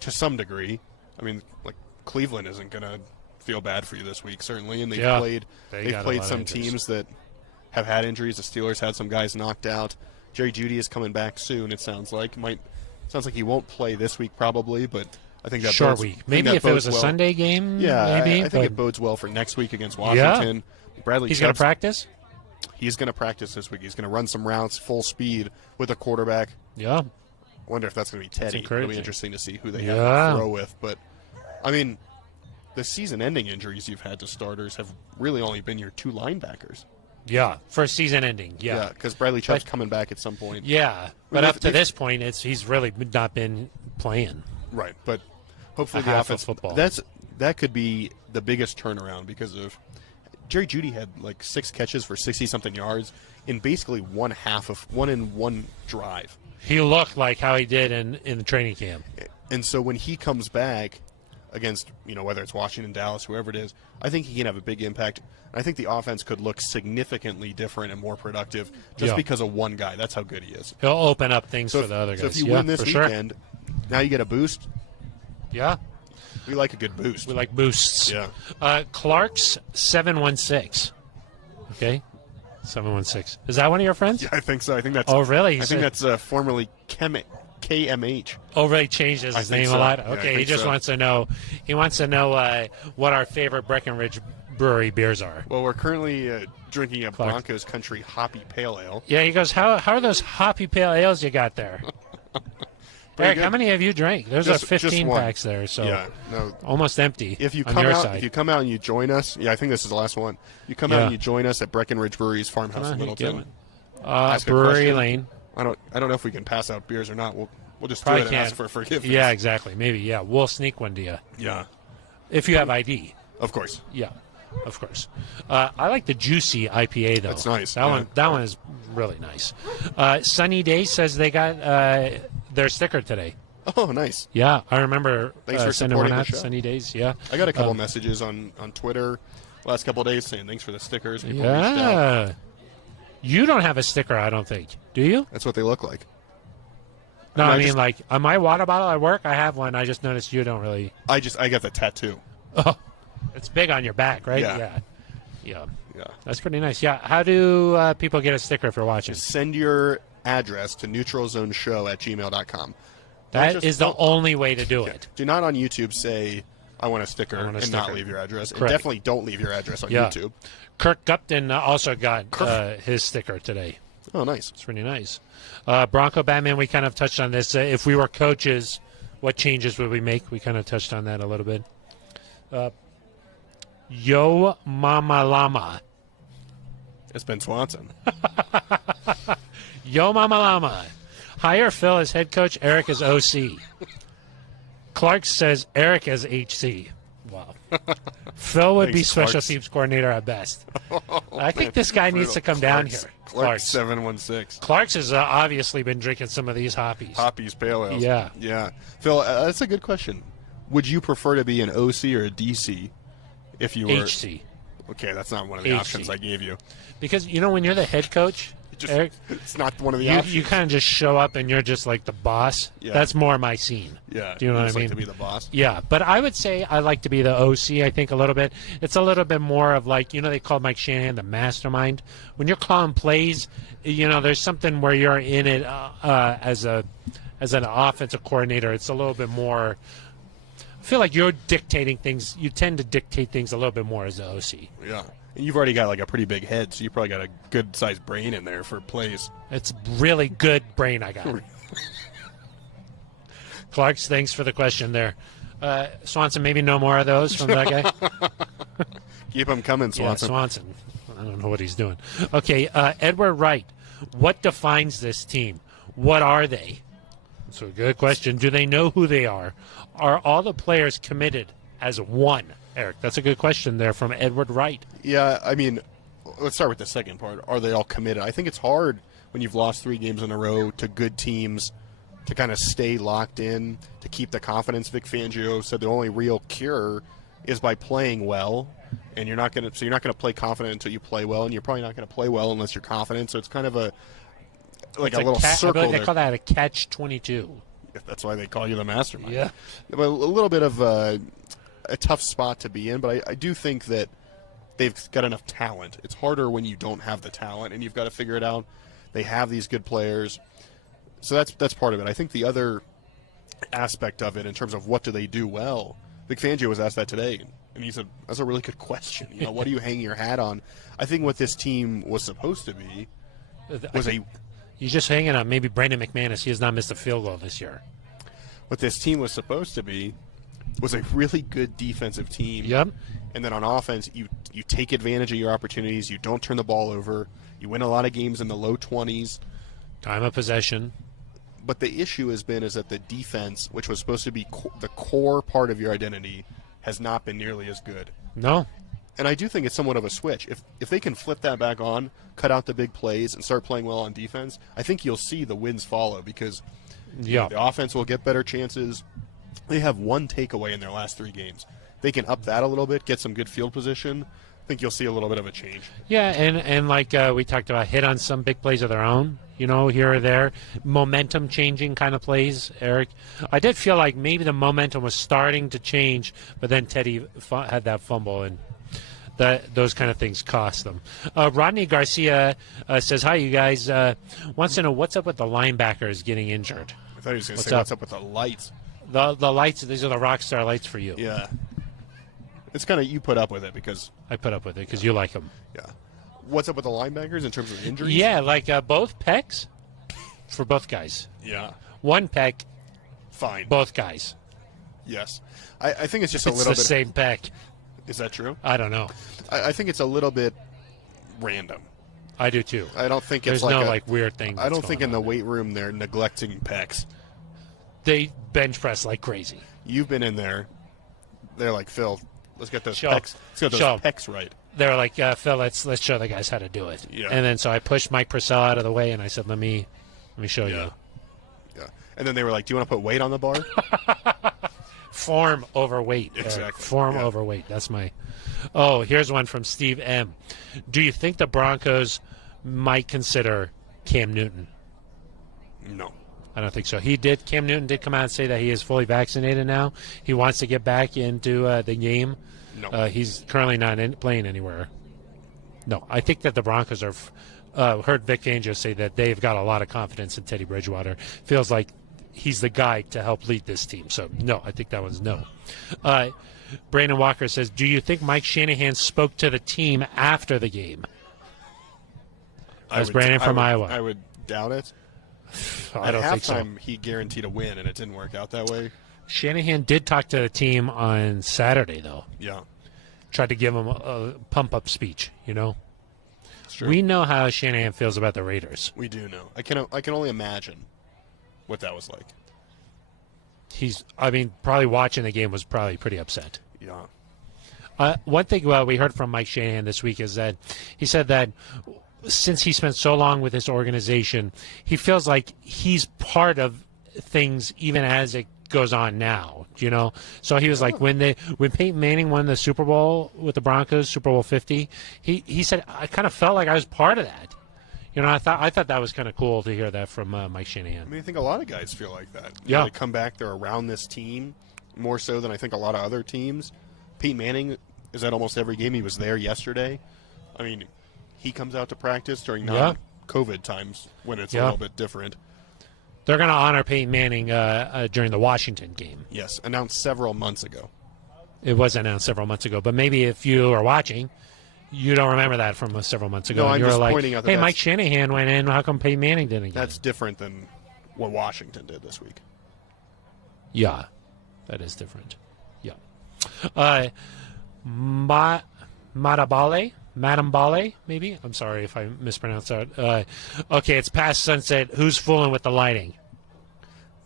to some degree. I mean, like, Cleveland isn't going to feel bad for you this week, certainly, and they've played some teams that have had injuries. The Steelers had some guys knocked out. Jerry Jeudy is coming back soon, it sounds like. Sounds like he won't play this week probably, but I think that short week. Maybe if it was a Sunday game, maybe. I think it bodes well for next week against Washington. Yeah. He's going to practice? He's going to practice this week. He's going to run some routes full speed with a quarterback. Yeah. I wonder if that's going to be Teddy. It'll be interesting to see who they have to throw with. But, I mean, the season-ending injuries you've had to starters have really only been your 2 linebackers. Yeah, for season ending. Yeah, because Bradley Chubb's coming back at some point. Yeah, but up to this point, he's really not been playing. Right, but hopefully the offense. Football. That could be the biggest turnaround because of Jerry Jeudy had like 6 catches for 60-something yards in basically one in one drive. He looked like how he did in the training camp. And so when he comes back against, whether it's Washington, Dallas, whoever it is, I think he can have a big impact. I think the offense could look significantly different and more productive just because of one guy. That's how good he is. He'll open up things for the other guys. So if you win this weekend, now you get a boost. Yeah. We like a good boost. We like boosts. Yeah. Clark's 716. Okay. 716. Is that one of your friends? Yeah, I think so. I think that's. Oh, really? I think that's formerly KMH. Oh, really changed his name a lot? Okay, he just wants to know. He wants to know what our favorite Breckenridge Brewery beers are. Well, we're currently drinking a Broncos Country Hoppy Pale Ale. Yeah, he goes, how are those Hoppy Pale Ales you got there? Eric, how many have you drank? There's 15 packs there, so almost empty. If you come out and you join us, I think this is the last one. You come out and you join us at Breckenridge Brewery's Farmhouse in Middleton. Brewery Lane. I don't know if we can pass out beers or not. We'll just Probably do it and ask for forgiveness. Yeah, exactly. Maybe. Yeah, we'll sneak one to you. Yeah, if you have ID. Of course. Yeah. Of course. I like the Juicy IPA, though. That's nice. That one is really nice. Sunny Day says they got their sticker today. Oh, nice. Yeah, I remember thanks for sending one out the show. Sunny Days, yeah. I got a couple messages on Twitter last couple of days saying thanks for the stickers. People reached out. You don't have a sticker, I don't think. Do you? That's what they look like. No, I mean, like, on my water bottle at work, I have one. I just noticed you don't really. I got the tattoo. Oh. It's big on your back, right? Yeah. That's pretty nice. Yeah. How do people get a sticker if you're watching? Just send your address to neutralzoneshow@gmail.com. That is the only way to do it. Do not on YouTube say, I want a sticker, and not leave your address. Correct. And definitely don't leave your address on YouTube. Kirk Gupton also got his sticker today. Oh, nice. It's pretty nice. Bronco Batman, we kind of touched on this. If we were coaches, what changes would we make? We kind of touched on that a little bit. Yo Mama Llama. It's Ben Swanson. Yo Mama Llama. Hire Phil as head coach, Eric as OC. Clark says Eric as HC. Wow. Phil would be Thanks, special Clark's. teams coordinator at best. I think this guy needs to come down here. Clark's 716. Clark's has obviously been drinking some of these hoppies. Hoppies, pale ales. Yeah. Yeah. Phil, that's a good question. Would you prefer to be an OC or a DC if you were? HC. Okay, that's not one of the HC. options I gave you. Because, when you're the head coach, Eric, It's not one of the options. you kind of just show up and you're just like the boss. Yeah. That's more my scene. Yeah. Do you know what I just mean? like to be the boss. Yeah, but I would say I like to be the OC, I think, a little bit. It's a little bit more of like, they call Mike Shanahan the mastermind. When you're calling plays, there's something where you're in it as an offensive coordinator. It's a little bit more. I feel like you're dictating things. You tend to dictate things a little bit more as the OC. Yeah. And you've already got like a pretty big head, so you probably got a good sized brain in there for plays. It's really good brain I got. Clark's, thanks for the question there. Swanson, maybe no more of those from that guy? Keep them coming, Swanson. Yeah, Swanson. I don't know what he's doing. Okay, Edward Wright. What defines this team? What are they? So good question. Do they know who they are? Are all the players committed as one? Eric, that's a good question there from Edward Wright. Yeah, I mean, let's start with the second part. Are they all committed? I think it's hard when you've lost 3 games in a row to good teams to kind of stay locked in, to keep the confidence. Vic Fangio said the only real cure is by playing well, and you're not going to play confident until you play well, and you're probably not going to play well unless you're confident. So it's kind of a little circle. I believe they there. call that a catch-22. That's why they call you the mastermind. Yeah. But a little bit of a tough spot to be in, but I do think that they've got enough talent. It's harder when you don't have the talent, and you've got to figure it out. They have these good players. So that's part of it. I think the other aspect of it in terms of what do they do well, Vic Fangio was asked that today, and he said, that's a really good question. What do you hang your hat on? I think what this team was supposed to be was He's just hanging on maybe Brandon McManus. He has not missed a field goal this year. what this team was supposed to be was a really good defensive team. Yep. And then on offense, you take advantage of your opportunities. You don't turn the ball over. You win a lot of games in the low 20s. Time of possession. But the issue is that the defense, which was supposed to be the core part of your identity, has not been nearly as good. No. And I do think it's somewhat of a switch. If they can flip that back on, cut out the big plays, and start playing well on defense, I think you'll see the wins follow because the offense will get better chances. They have one takeaway in their last 3 games. They can up that a little bit, get some good field position. I think you'll see a little bit of a change. Yeah, and like we talked about, hit on some big plays of their own, here or there. Momentum changing kind of plays, Eric. I did feel like maybe the momentum was starting to change, but then Teddy had that fumble, and those kind of things cost them. Rodney Garcia says, hi, you guys. Wants to know what's up with the linebackers getting injured. I thought he was going to say, what's up with the lights? The lights, these are the rock star lights for you. Yeah. It's kind of you put up with it because I put up with it because you like them. Yeah. What's up with the linebackers in terms of injuries? Yeah, like both pecs for both guys. Yeah. One pec, fine. Both guys. Yes. I think it's just a It's little the bit. same pec. Is that true? I don't know. I think it's a little bit random. I do too. I don't think There's it's no like weird thing. I don't think in the weight room they're neglecting pecs. They bench press like crazy. You've been in there. They're like, Phil, let's get those Show. pecs. Let's get those Show. pecs right. They were like, Phil, let's show the guys how to do it. Yeah. And then so I pushed Mike Purcell out of the way and I said, let me show you. Yeah. And then they were like, do you want to put weight on the bar? Form over weight. Exactly. Form over weight. That's my. Oh, here's one from Steve M. Do you think the Broncos might consider Cam Newton? No. I don't think so. Cam Newton did come out and say that he is fully vaccinated now. He wants to get back into the game. No. He's currently not playing anywhere. No, I think that the Broncos are. Heard Vic Fangio say that they've got a lot of confidence in Teddy Bridgewater. Feels like he's the guy to help lead this team. So, no, I think that one's no. Brandon Walker says, do you think Mike Shanahan spoke to the team after the game? That's Brandon from Iowa. I would doubt it. I don't think so. At halftime, he guaranteed a win, and it didn't work out that way. Shanahan did talk to the team on Saturday, though. Yeah. Tried to give them a pump-up speech, It's true. We know how Shanahan feels about the Raiders. We do know. I can only imagine what that was like. Probably watching the game was probably pretty upset. Yeah. One thing we heard from Mike Shanahan this week is that he said that since he spent so long with this organization, he feels like he's part of things even as it goes on now, So he was like, when Peyton Manning won the Super Bowl with the Broncos, Super Bowl 50, he said, I kind of felt like I was part of that. I thought that was kind of cool to hear that from Mike Shanahan. I think a lot of guys feel like that. They come back, they're around this team more so than I think a lot of other teams. Peyton Manning is at almost every game. He was there yesterday. He comes out to practice during non-COVID times when it's a little bit different. They're going to honor Peyton Manning during the Washington game. Yes, announced several months ago. It was announced several months ago, but maybe if you are watching, you don't remember that from several months ago. No, I'm you're just like, pointing out that hey, Mike Shanahan went in. How come Peyton Manning didn't? That's different than what Washington did this week. Yeah, that is different. Yeah. Madam Bale, maybe? I'm sorry if I mispronounced that. Okay, it's past sunset. Who's fooling with the lighting?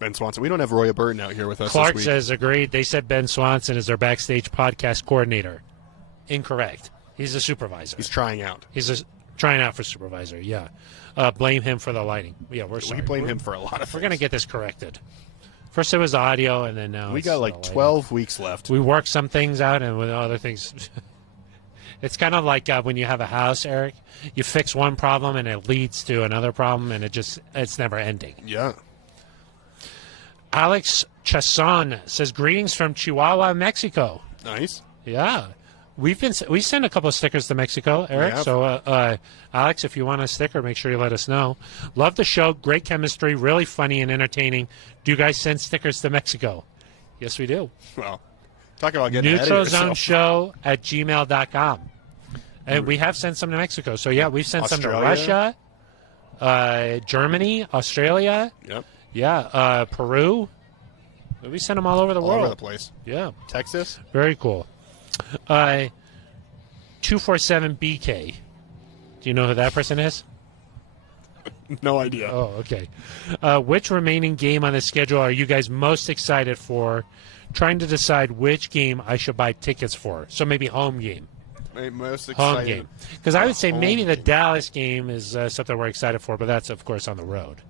Ben Swanson. We don't have Roya Burton out here with us Clark this week. says, agreed. They said Ben Swanson is their backstage podcast coordinator. Incorrect. He's a supervisor. He's trying out. Trying out for supervisor, yeah. Blame him for the lighting. Yeah, we're sorry. We blame him for a lot of things. We're going to get this corrected. First it was audio, and then now we got like 12 weeks left. We work some things out, and with other things... It's kind of like when you have a house, Eric. You fix one problem, and it leads to another problem, and it's never ending. Yeah. Alex Chason says, greetings from Chihuahua, Mexico. Nice. Yeah. We sent a couple of stickers to Mexico, Eric. So, Alex, if you want a sticker, make sure you let us know. Love the show. Great chemistry. Really funny and entertaining. Do you guys send stickers to Mexico? Yes, we do. Well, talk about getting ahead of yourself. NeutroZoneShow@gmail.com. And we have sent some to Mexico. So, yeah, we've sent some to Russia, Germany, Australia. Yep. Yeah, Peru. We sent them all over the world. All over the place. Yeah. Texas. Very cool. 247BK. Do you know who that person is? No idea. Oh, okay. Which remaining game on the schedule are you guys most excited for? Trying to decide which game I should buy tickets for. So maybe home game. Most excited. Home game. Because I would say maybe the Dallas game is something we're excited for, but that's, of course, on the road.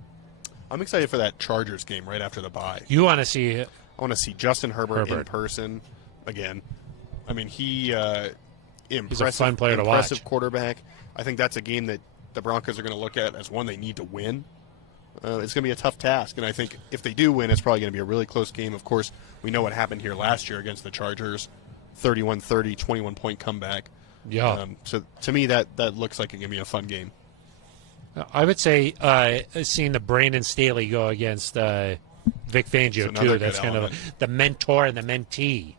I'm excited for that Chargers game right after the bye. You want to see it? I want to see Justin Herbert in person again. He's a fun player to watch. Impressive quarterback. I think that's a game that the Broncos are going to look at as one they need to win. It's going to be a tough task, and I think if they do win, it's probably going to be a really close game. Of course, we know what happened here last year against the Chargers, 31-30, 21-point comeback. Yeah. So to me, that looks like it's going to be a fun game. I would say seeing the Brandon Staley go against Vic Fangio, too. That's kind of the mentor and the mentee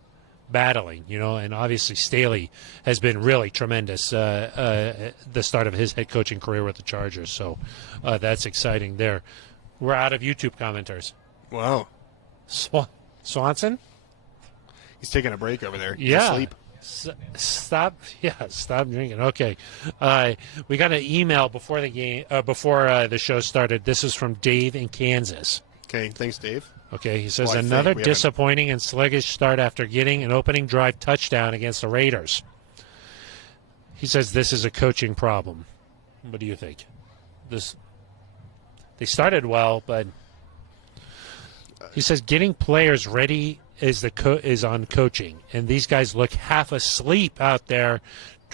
battling, and obviously Staley has been really tremendous the start of his head coaching career with the Chargers. So that's exciting there. We're out of YouTube commenters. Wow. Swanson? He's taking a break over there. Yeah. Sleep. Stop drinking. Okay. We got an email before the game, before the show started. This is from Dave in Kansas. Okay, thanks, Dave. Okay, he says, another disappointing and sluggish start after getting an opening drive touchdown against the Raiders. He says this is a coaching problem. What do you think? They started well, but he says getting players ready is on coaching, and these guys look half asleep out there.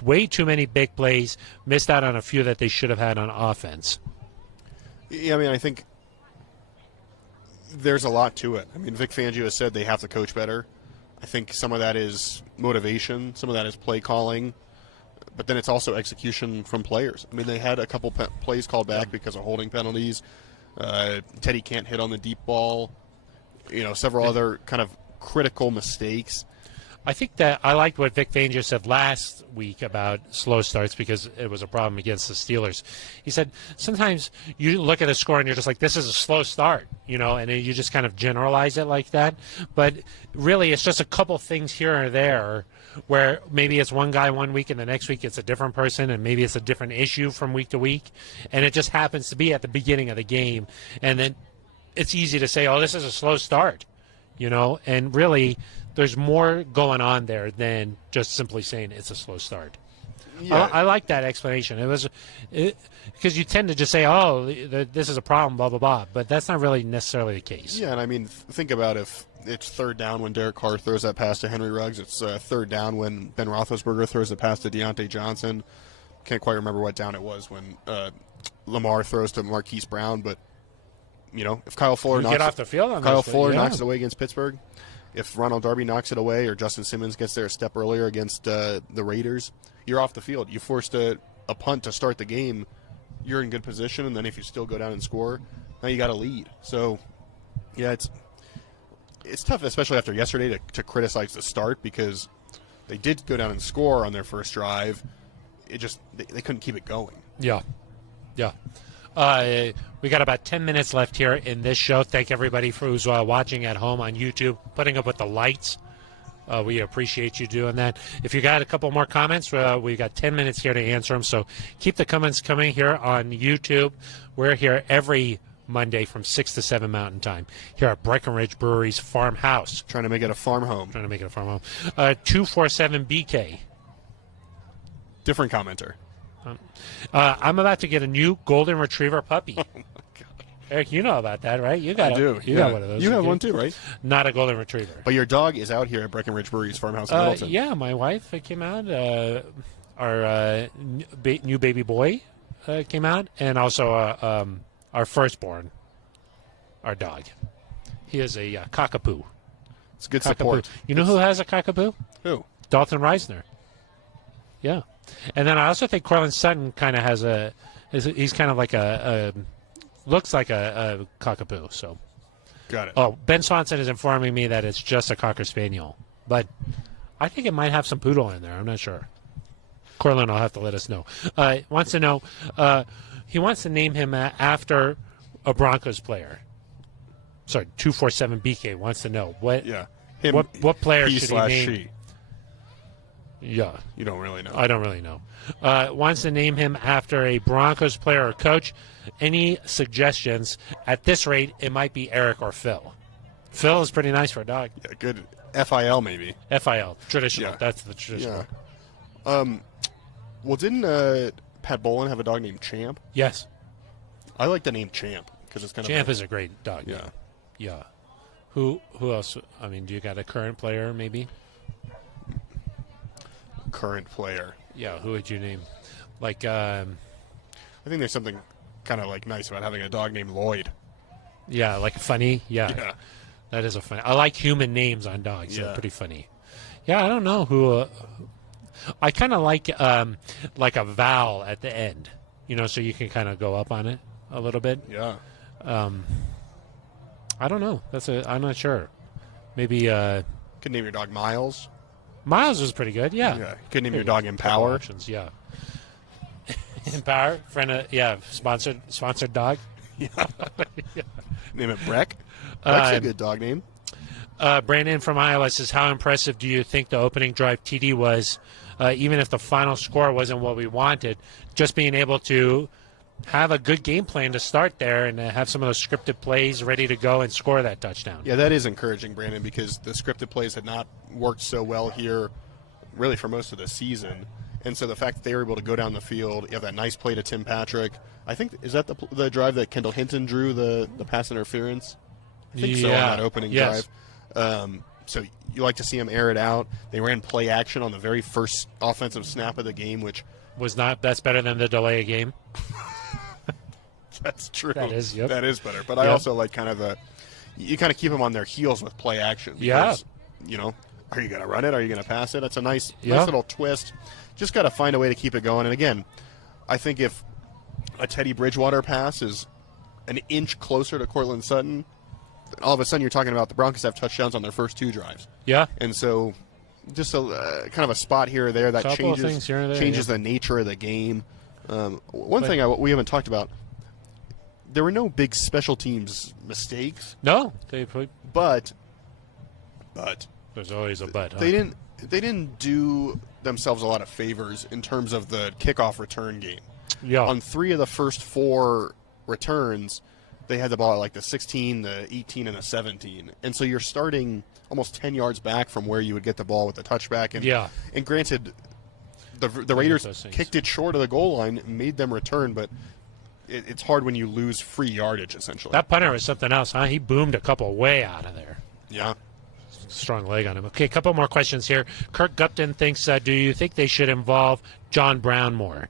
Way too many big plays, missed out on a few that they should have had on offense. Yeah, I think there's a lot to it. Vic Fangio has said they have to coach better. I think some of that is motivation, some of that is play calling, but then it's also execution from players. They had a couple plays called back because of holding penalties. Teddy can't hit on the deep ball. Several other kind of critical mistakes. I think that I liked what Vic Fangio said last week about slow starts because it was a problem against the Steelers. He said sometimes you look at a score and you're just like, this is a slow start, and then you just kind of generalize it like that. But really, it's just a couple things here or there where maybe it's one guy one week and the next week it's a different person, and maybe it's a different issue from week to week. And it just happens to be at the beginning of the game. And then it's easy to say, oh, this is a slow start. And really, there's more going on there than just simply saying it's a slow start. Yeah. I like that explanation. Because you tend to just say, "Oh, this is a problem," blah blah blah, but that's not really necessarily the case. Yeah, and I mean, think about if it's third down when Derek Carr throws that pass to Henry Ruggs. It's third down when Ben Roethlisberger throws the pass to Deontay Johnson. Can't quite remember what down it was when Lamar throws to Marquise Brown, but if Kyle Fuller get off the field on Kyle those, Fuller yeah. knocks it away against Pittsburgh, if Ronald Darby knocks it away, or Justin Simmons gets there a step earlier against the Raiders, you're off the field. You forced a punt to start the game. You're in good position, and then if you still go down and score, now you got a lead. So, yeah, it's tough, especially after yesterday, to criticize the start, because they did go down and score on their first drive. It just they couldn't keep it going. Yeah. We got about 10 minutes left here in this show. Thank everybody who's watching at home on YouTube, putting up with the lights. We appreciate you doing that. If you got a couple more comments, we got 10 minutes here to answer them. So keep the comments coming here on YouTube. We're here every Monday from 6 to 7 Mountain Time here at Breckenridge Brewery's farmhouse. Trying to make it a farm home. 247BK. Different commenter. I'm about to get a new golden retriever puppy. Oh, my God. Eric, you know about that, right? You got I do. You got one of those. You have one too, right? Not a golden retriever. But your dog is out here at Breckenridge Brewery's farmhouse in Middleton. Yeah, my wife came out. Our new baby boy came out, and also our firstborn, our dog. He is a cockapoo. It's good Cockapoo. support. You know who has a cockapoo? Who? Dalton Reisner. Yeah. And then I also think Cortland Sutton kind of has he's kind of like looks like a cockapoo. So. Got it. Oh, Ben Swanson is informing me that it's just a Cocker Spaniel. But I think it might have some poodle in there. I'm not sure. Cortland will have to let us know. Wants to know, he wants to name him after a Broncos player. Sorry, 247BK wants to know. What player should he name? She. Yeah. You don't really know. I don't really know. Wants to name him after a Broncos player or coach. Any suggestions? At this rate, it might be Eric or Phil. Phil is pretty nice for a dog. Yeah, good. FIL maybe. FIL. Traditional. Yeah. That's the traditional. Yeah. Well, didn't Pat Bolin have a dog named Champ? Yes. I like the name Champ because it's kind Champ of is a great dog. Yeah. Yeah. Who else? I mean, do you got a current player maybe? current player. Yeah, who would you name? Like, I think there's something kind of like nice about having a dog named Lloyd. yeah, like funny. Yeah, Yeah. that is a funny. I like human names on dogs. Yeah. They're pretty funny. Yeah, I don't know who. I kind of like a vowel at the end, you know, so you can kind of go up on it a little bit. Yeah. I don't know. I'm not sure. Maybe Could name your dog Miles. Miles was pretty good. Yeah. Yeah. Could name your Maybe dog Empower. options, yeah. Empower, friend of sponsored dog. Name it Breck. Breck's a good dog name. Brandon from Iowa says, how impressive do you think the opening drive TD was, even if the final score wasn't what we wanted, just being able to have a good game plan to start there and have some of those scripted plays ready to go and score that touchdown. Yeah, that is encouraging, Brandon, because the scripted plays had not worked so well here really for most of the season. And so the fact that they were able to go down the field, you have that nice play to Tim Patrick. I think, is that the drive that Kendall Hinton drew, the pass interference? I think so on that opening drive. So you like to see them air it out. They ran play action on the very first offensive snap of the game, which That's better than the delay of game. that's true. That is, yep. That is better. But I also like you kind of keep them on their heels with play action. Because, you know, are you going to run it? Are you going to pass it? That's a nice little twist. Just got to find a way to keep it going. And again, I think if a Teddy Bridgewater pass is an inch closer to Cortland Sutton, then all of a sudden you're talking about the Broncos have touchdowns on their first two drives. Yeah. And so just a kind of a spot here or there that changes the nature of the game. One thing we haven't talked about, there were no big special teams mistakes. No, But there's always a but. Huh? They didn't do themselves a lot of favors in terms of the kickoff return game. Yeah. On 3 of the first 4 returns, they had the ball at like the 16, the 18, and the 17. And so you're starting almost 10 yards back from where you would get the ball with the touchback. And granted, the Raiders kicked it short of the goal line, made them return, but it's hard when you lose free yardage, essentially. That punter was something else, huh? He boomed a couple way out of there. Yeah. Strong leg on him. Okay, a couple more questions here. Kirk Gupton thinks, do you think they should involve John Brown more?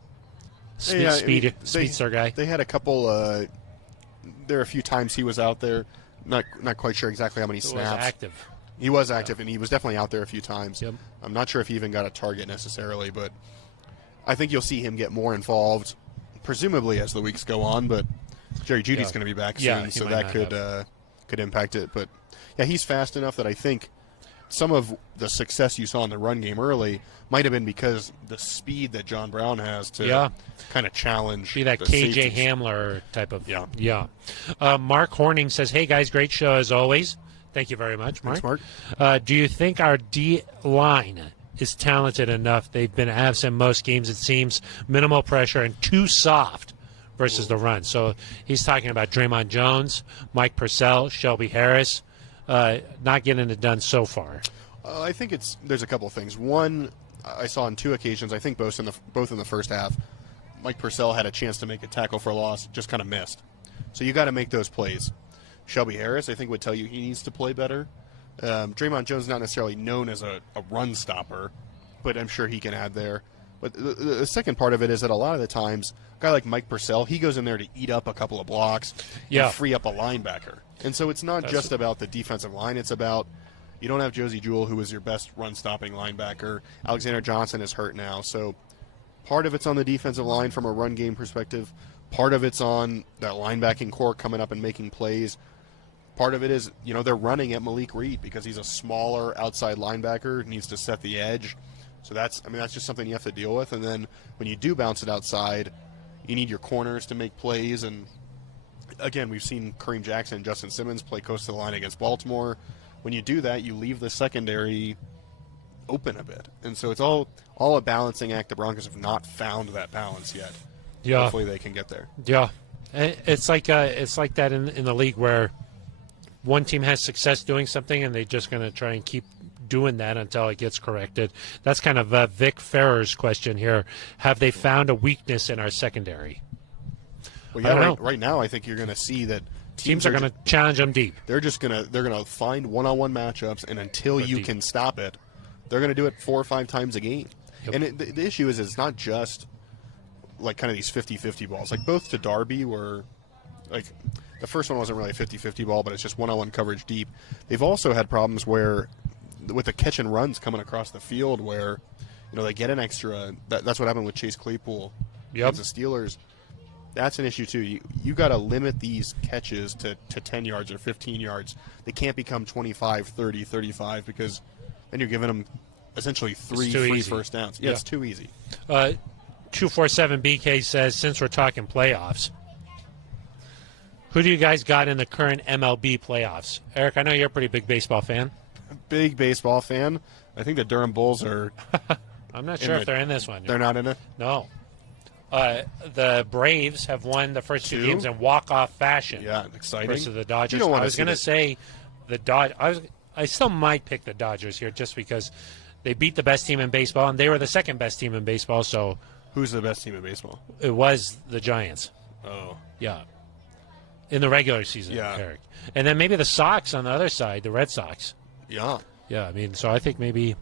Speedster guy. They had a couple. There are a few times he was out there. Not quite sure exactly how many snaps. He was active. He was active, and he was definitely out there a few times. Yep. I'm not sure if he even got a target necessarily, but I think you'll see him get more involved, presumably as the weeks go on. But Jerry Jeudy's going to be back soon, so that could impact it. But yeah, he's fast enough that I think some of the success you saw in the run game early might have been because the speed that John Brown has to kind of challenge. Be that the KJ safeties. Hamler type of. Yeah. Mark Horning says, "Hey guys, great show as always." Thank you very much, Mark. Thanks, Mark. Do you think our D line is talented enough? They've been absent most games. It seems minimal pressure and too soft versus the run. So he's talking about Draymond Jones, Mike Purcell, Shelby Harris. Not getting it done so far. I think there's a couple of things. One, I saw on 2 occasions, I think both in the first half, Mike Purcell had a chance to make a tackle for a loss, just kind of missed. So you got to make those plays. Shelby Harris, I think, would tell you he needs to play better. Draymond Jones is not necessarily known as a run stopper, but I'm sure he can add there. But the second part of it is that a lot of the times, a guy like Mike Purcell, he goes in there to eat up a couple of blocks and free up a linebacker. And so it's not just about the defensive line. It's about you don't have Josie Jewell, who was your best run-stopping linebacker. Alexander Johnson is hurt now. So part of it's on the defensive line from a run game perspective. Part of it's on that linebacking core coming up and making plays. Part of it is, they're running at Malik Reed because he's a smaller outside linebacker, needs to set the edge. So that's just something you have to deal with. And then when you do bounce it outside, you need your corners to make plays. And again, we've seen Kareem Jackson and Justin Simmons play close to the line against Baltimore. When you do that, you leave the secondary open a bit. And so it's all a balancing act. The Broncos have not found that balance yet. Yeah. Hopefully they can get there. Yeah. It's like that in the league where one team has success doing something and they're just going to try and keep doing that until it gets corrected. That's kind of Vic Ferrer's question here. Have they found a weakness in our secondary? Well, yeah, right now I think you're going to see that teams are going to challenge them deep. They're going to find one-on-one matchups, and until you can stop it, they're going to do it 4 or 5 times a game. Yep. And the issue is it's not just like kind of these 50-50 balls. Like both to Darby were like the first one wasn't really a 50-50 ball, but it's just one-on-one coverage deep. They've also had problems where with the catch and runs coming across the field where they get an extra. That's what happened with Chase Claypool against the Steelers. That's an issue too. You got to limit these catches to 10 yards or 15 yards. They can't become 25, 30, 35 because then you're giving them essentially 3 free first downs. Yeah, it's too easy. 247BK says, since we're talking playoffs, who do you guys got in the current MLB playoffs? Eric, I know you're a pretty big baseball fan. Big baseball fan. I think the Durham Bulls are. I'm not sure if they're in this one. They're not in it? No. The Braves have won the first 2 games in walk-off fashion. Yeah, exciting. Versus the Dodgers. I was going to say the Dodgers. I still might pick the Dodgers here just because they beat the best team in baseball, and they were the second best team in baseball. So, who's the best team in baseball? It was the Giants. Oh. Yeah. In the regular season, Eric. And then maybe the Sox on the other side, the Red Sox. Yeah. Yeah, I mean, so I think maybe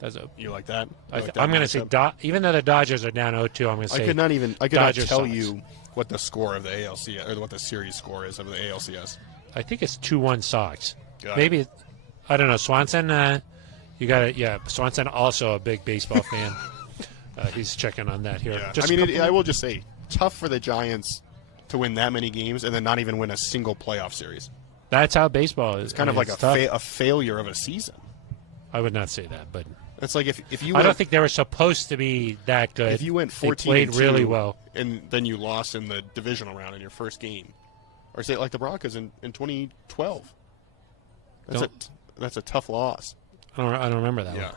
that's a. You like that? I'm going to say, even though the Dodgers are down 0-2, I'm going to say. I could not tell Sox. you what the score of the ALCS or what the series score is of the ALCS. I think it's 2-1 Sox. Maybe, I don't know. Swanson, you got it. Yeah, Swanson also a big baseball fan. He's checking on that here. Yeah. I will just say, tough for the Giants to win that many games and then not even win a single playoff series. That's how baseball is. It's kind of like a failure of a season. I would not say that, but it's like if you. I don't think they were supposed to be that good. If you went 14, they played really well, and then you lost in the divisional round in your first game, or say like the Broncos in 2012. That's a tough loss. I don't remember that. Yeah. One.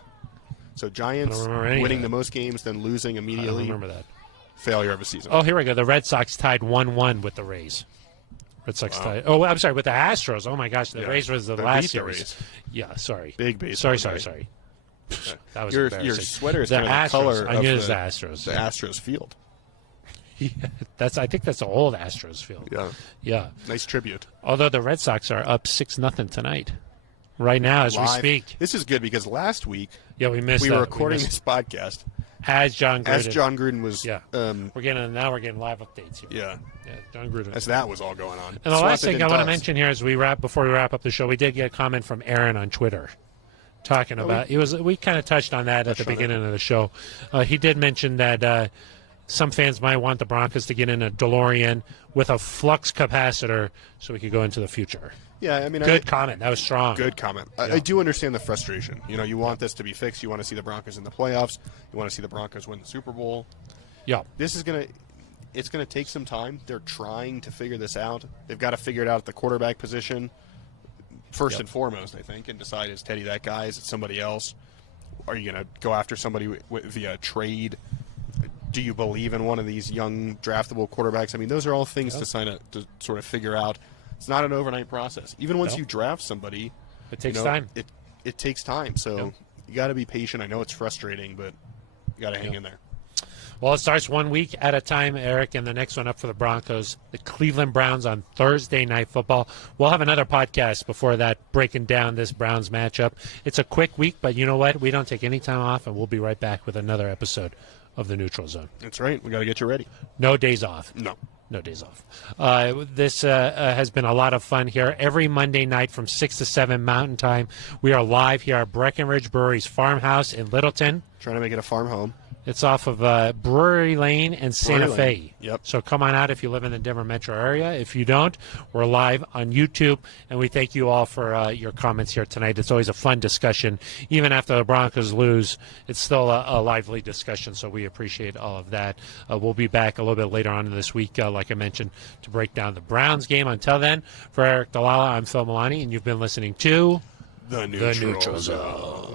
So Giants winning the most games, then losing immediately. I don't remember that. Failure of a season. Oh, here we go. The Red Sox tied 1-1 with the Rays. Red Sox tied. Oh, I'm sorry, with the Astros. Oh my gosh, the Rays was the They last beat the series. Rays. Yeah, sorry. Big baseball. Sorry. That was Your embarrassing. sweater is The kind of the Astros. color I of knew it was the the Astros. The Astros field. Yeah, I think that's the old Astros field. Yeah. Nice tribute. Although the Red Sox are up 6-0 tonight. Right now, as we Live. speak. This is good because last week Yeah, we missed. we were that. recording missed this podcast as John Gruden. as John Gruden was. Yeah. We're getting live updates here. Yeah. Yeah, John Gruden. As that was all going on. And the last Swanson thing I want to Dubs. mention here is before we wrap up the show, we did get a comment from Aaron on Twitter talking about we kind of touched on that at the beginning of the show. He did mention that some fans might want the Broncos to get in a DeLorean with a flux capacitor so we could go into the future. Yeah, I mean, Good comment. That was strong. Good comment. I do understand the frustration. You know, you want this to be fixed. You want to see the Broncos in the playoffs. You want to see the Broncos win the Super Bowl. Yeah. It's going to take some time. They're trying to figure this out. They've got to figure it out at the quarterback position first and foremost, I think, and decide, is Teddy that guy? Is it somebody else? Are you going to go after somebody via trade? Do you believe in one of these young draftable quarterbacks? I mean, those are all things to sort of figure out. It's not an overnight process. Even once you draft somebody, it takes time. It takes time. So you got to be patient. I know it's frustrating, but you got to hang in there. Well, it starts 1 week at a time, Eric, and the next one up for the Broncos, the Cleveland Browns on Thursday Night Football. We'll have another podcast before that breaking down this Browns matchup. It's a quick week, but you know what? We don't take any time off, and we'll be right back with another episode of the Neutral Zone. That's right. We got to get you ready. No days off. No days off. This has been a lot of fun here. Every Monday night from 6 to 7 Mountain Time, we are live here at Breckenridge Brewery's farmhouse in Littleton. Trying to make it a farm home. It's off of Brewery Lane and Santa Fe. Yep. So come on out if you live in the Denver metro area. If you don't, we're live on YouTube, and we thank you all for your comments here tonight. It's always a fun discussion. Even after the Broncos lose, it's still a lively discussion, so we appreciate all of that. We'll be back a little bit later on in this week, like I mentioned, to break down the Browns game. Until then, for Eric Dalala, I'm Phil Milani, and you've been listening to The Neutral Zone.